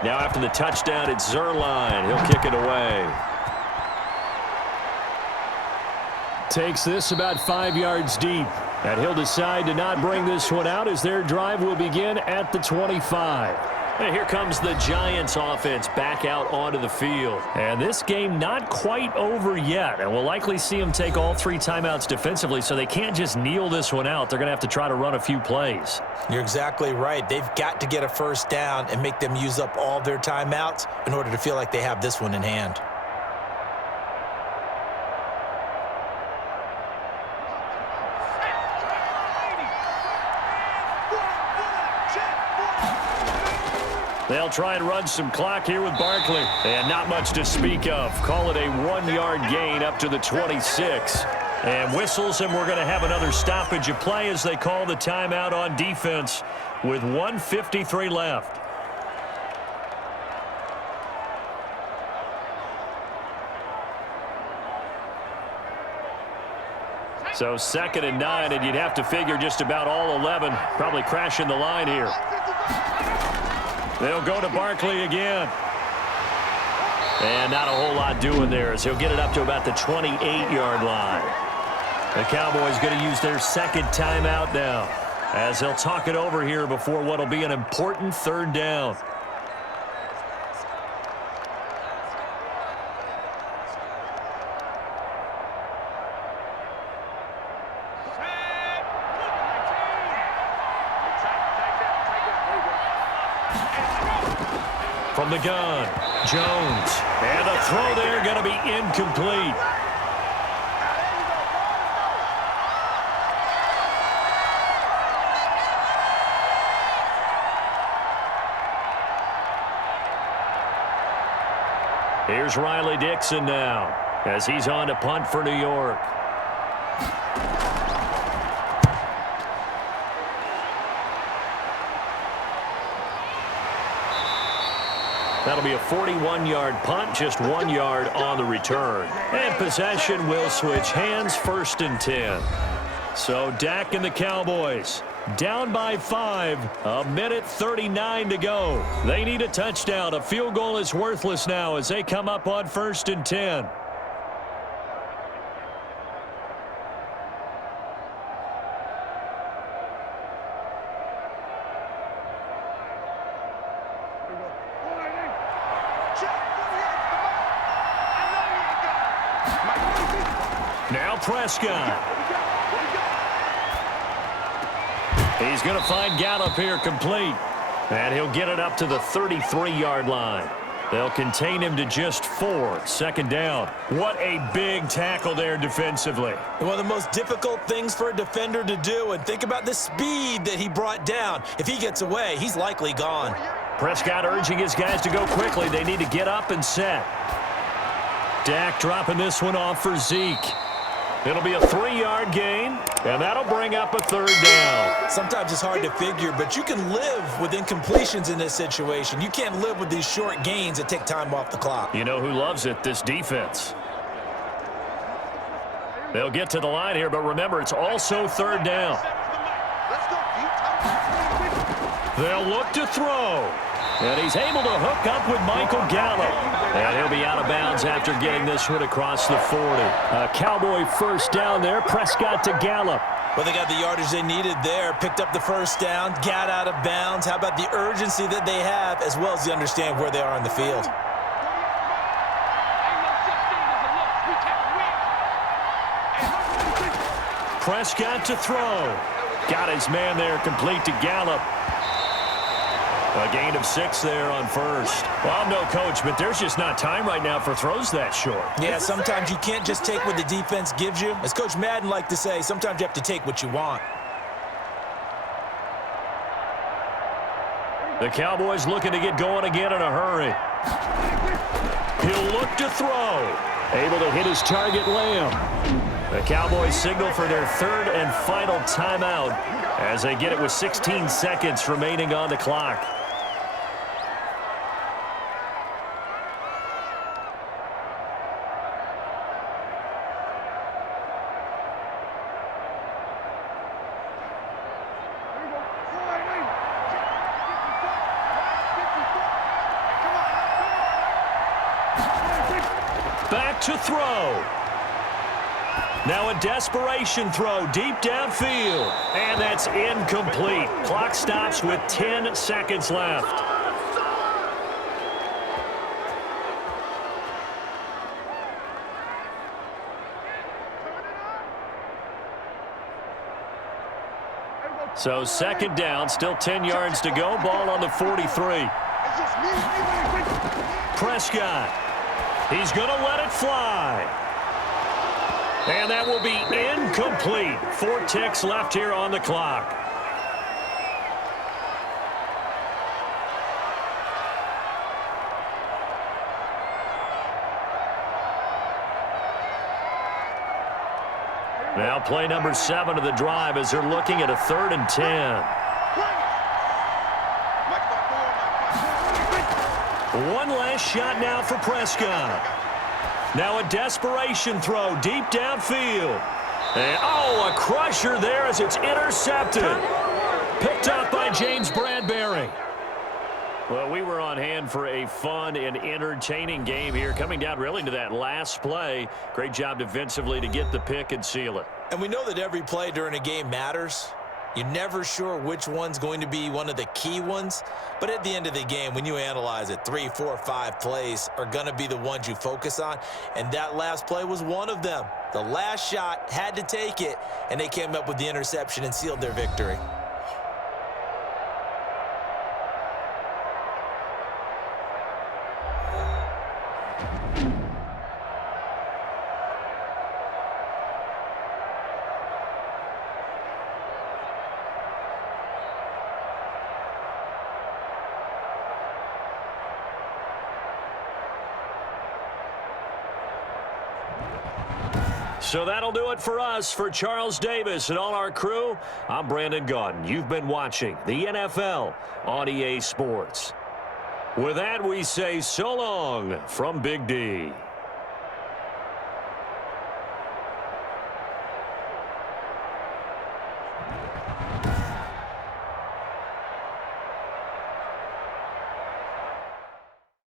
Now after the touchdown, it's Zerline. He'll kick it away. Takes this about 5 yards deep. And he'll decide to not bring this one out as their drive will begin at the 25. And here comes the Giants offense back out onto the field. And this game not quite over yet. And we'll likely see them take all 3 timeouts defensively, so they can't just kneel this one out. They're going to have to try to run a few plays. You're exactly right. They've got to get a first down and make them use up all their timeouts in order to feel like they have this one in hand. They'll try and run some clock here with Barkley. And not much to speak of. Call it a 1-yard gain up to the 26. And whistles, and we're going to have another stoppage of play as they call the timeout on defense with 1:53 left. So 2nd and 9, and you'd have to figure just about all 11 probably crashing the line here. They'll go to Barkley again. And not a whole lot doing there as he'll get it up to about the 28-yard line. The Cowboys going to use their 2nd timeout now as they'll talk it over here before what will be an important 3rd down. From the gun, Jones. And the throw there going to be incomplete. Here's Riley Dixon now as he's on to punt for New York. That'll be a 41-yard punt, just 1 yard on the return. And possession will switch hands, 1st and 10. So Dak and the Cowboys down by 5, 1:39 to go. They need a touchdown. A field goal is worthless now as they come up on 1st and 10. Now Prescott. He's going to find Gallup here complete. And he'll get it up to the 33-yard line. They'll contain him to just 4. 2nd down. What a big tackle there defensively. One of the most difficult things for a defender to do, and think about the speed that he brought down. If he gets away, he's likely gone. Prescott urging his guys to go quickly. They need to get up and set. Dak dropping this one off for Zeke. It'll be a 3-yard gain, and that'll bring up a 3rd down. Sometimes it's hard to figure, but you can live with incompletions in this situation. You can't live with these short gains that take time off the clock. You know who loves it? This defense. They'll get to the line here, but remember, it's also third down. They'll look to throw. And he's able to hook up with Michael Gallup. And he'll be out of bounds after getting this one across the 40. A Cowboy first down there. Prescott to Gallup. Well, they got the yardage they needed there, picked up the first down, got out of bounds. How about the urgency that they have, as well as the understand where they are on the field? Prescott to throw. Got his man there, complete to Gallup. A gain of 6 there on first. Well, I'm no coach, but there's just not time right now for throws that short. Yeah, sometimes you can't just take what the defense gives you. As Coach Madden liked to say, sometimes you have to take what you want. The Cowboys looking to get going again in a hurry. He'll look to throw. Able to hit his target, Lamb. The Cowboys signal for their third and final timeout as they get it with 16 seconds remaining on the clock. Back to throw. Now a desperation throw deep downfield. And that's incomplete. Clock stops with 10 seconds left. So second down, still 10 yards to go. Ball on the 43. Prescott. He's going to let it fly. And that will be incomplete. 4 ticks left here on the clock. Now play number 7 of the drive as they're looking at a 3rd and 10. One last shot now for Prescott. Now a desperation throw deep downfield. And, a crusher there as it's intercepted. Picked up by James Bradbury. Well, we were on hand for a fun and entertaining game here, coming down really to that last play. Great job defensively to get the pick and seal it. And we know that every play during a game matters. You're never sure which one's going to be one of the key ones. But at the end of the game, when you analyze it, 3, 4, 5 plays are going to be the ones you focus on. And that last play was one of them. The last shot had to take it, and they came up with the interception and sealed their victory. So that'll do it for us. For Charles Davis and all our crew, I'm Brandon Gaudin. You've been watching the NFL on EA Sports. With that, we say so long from Big D.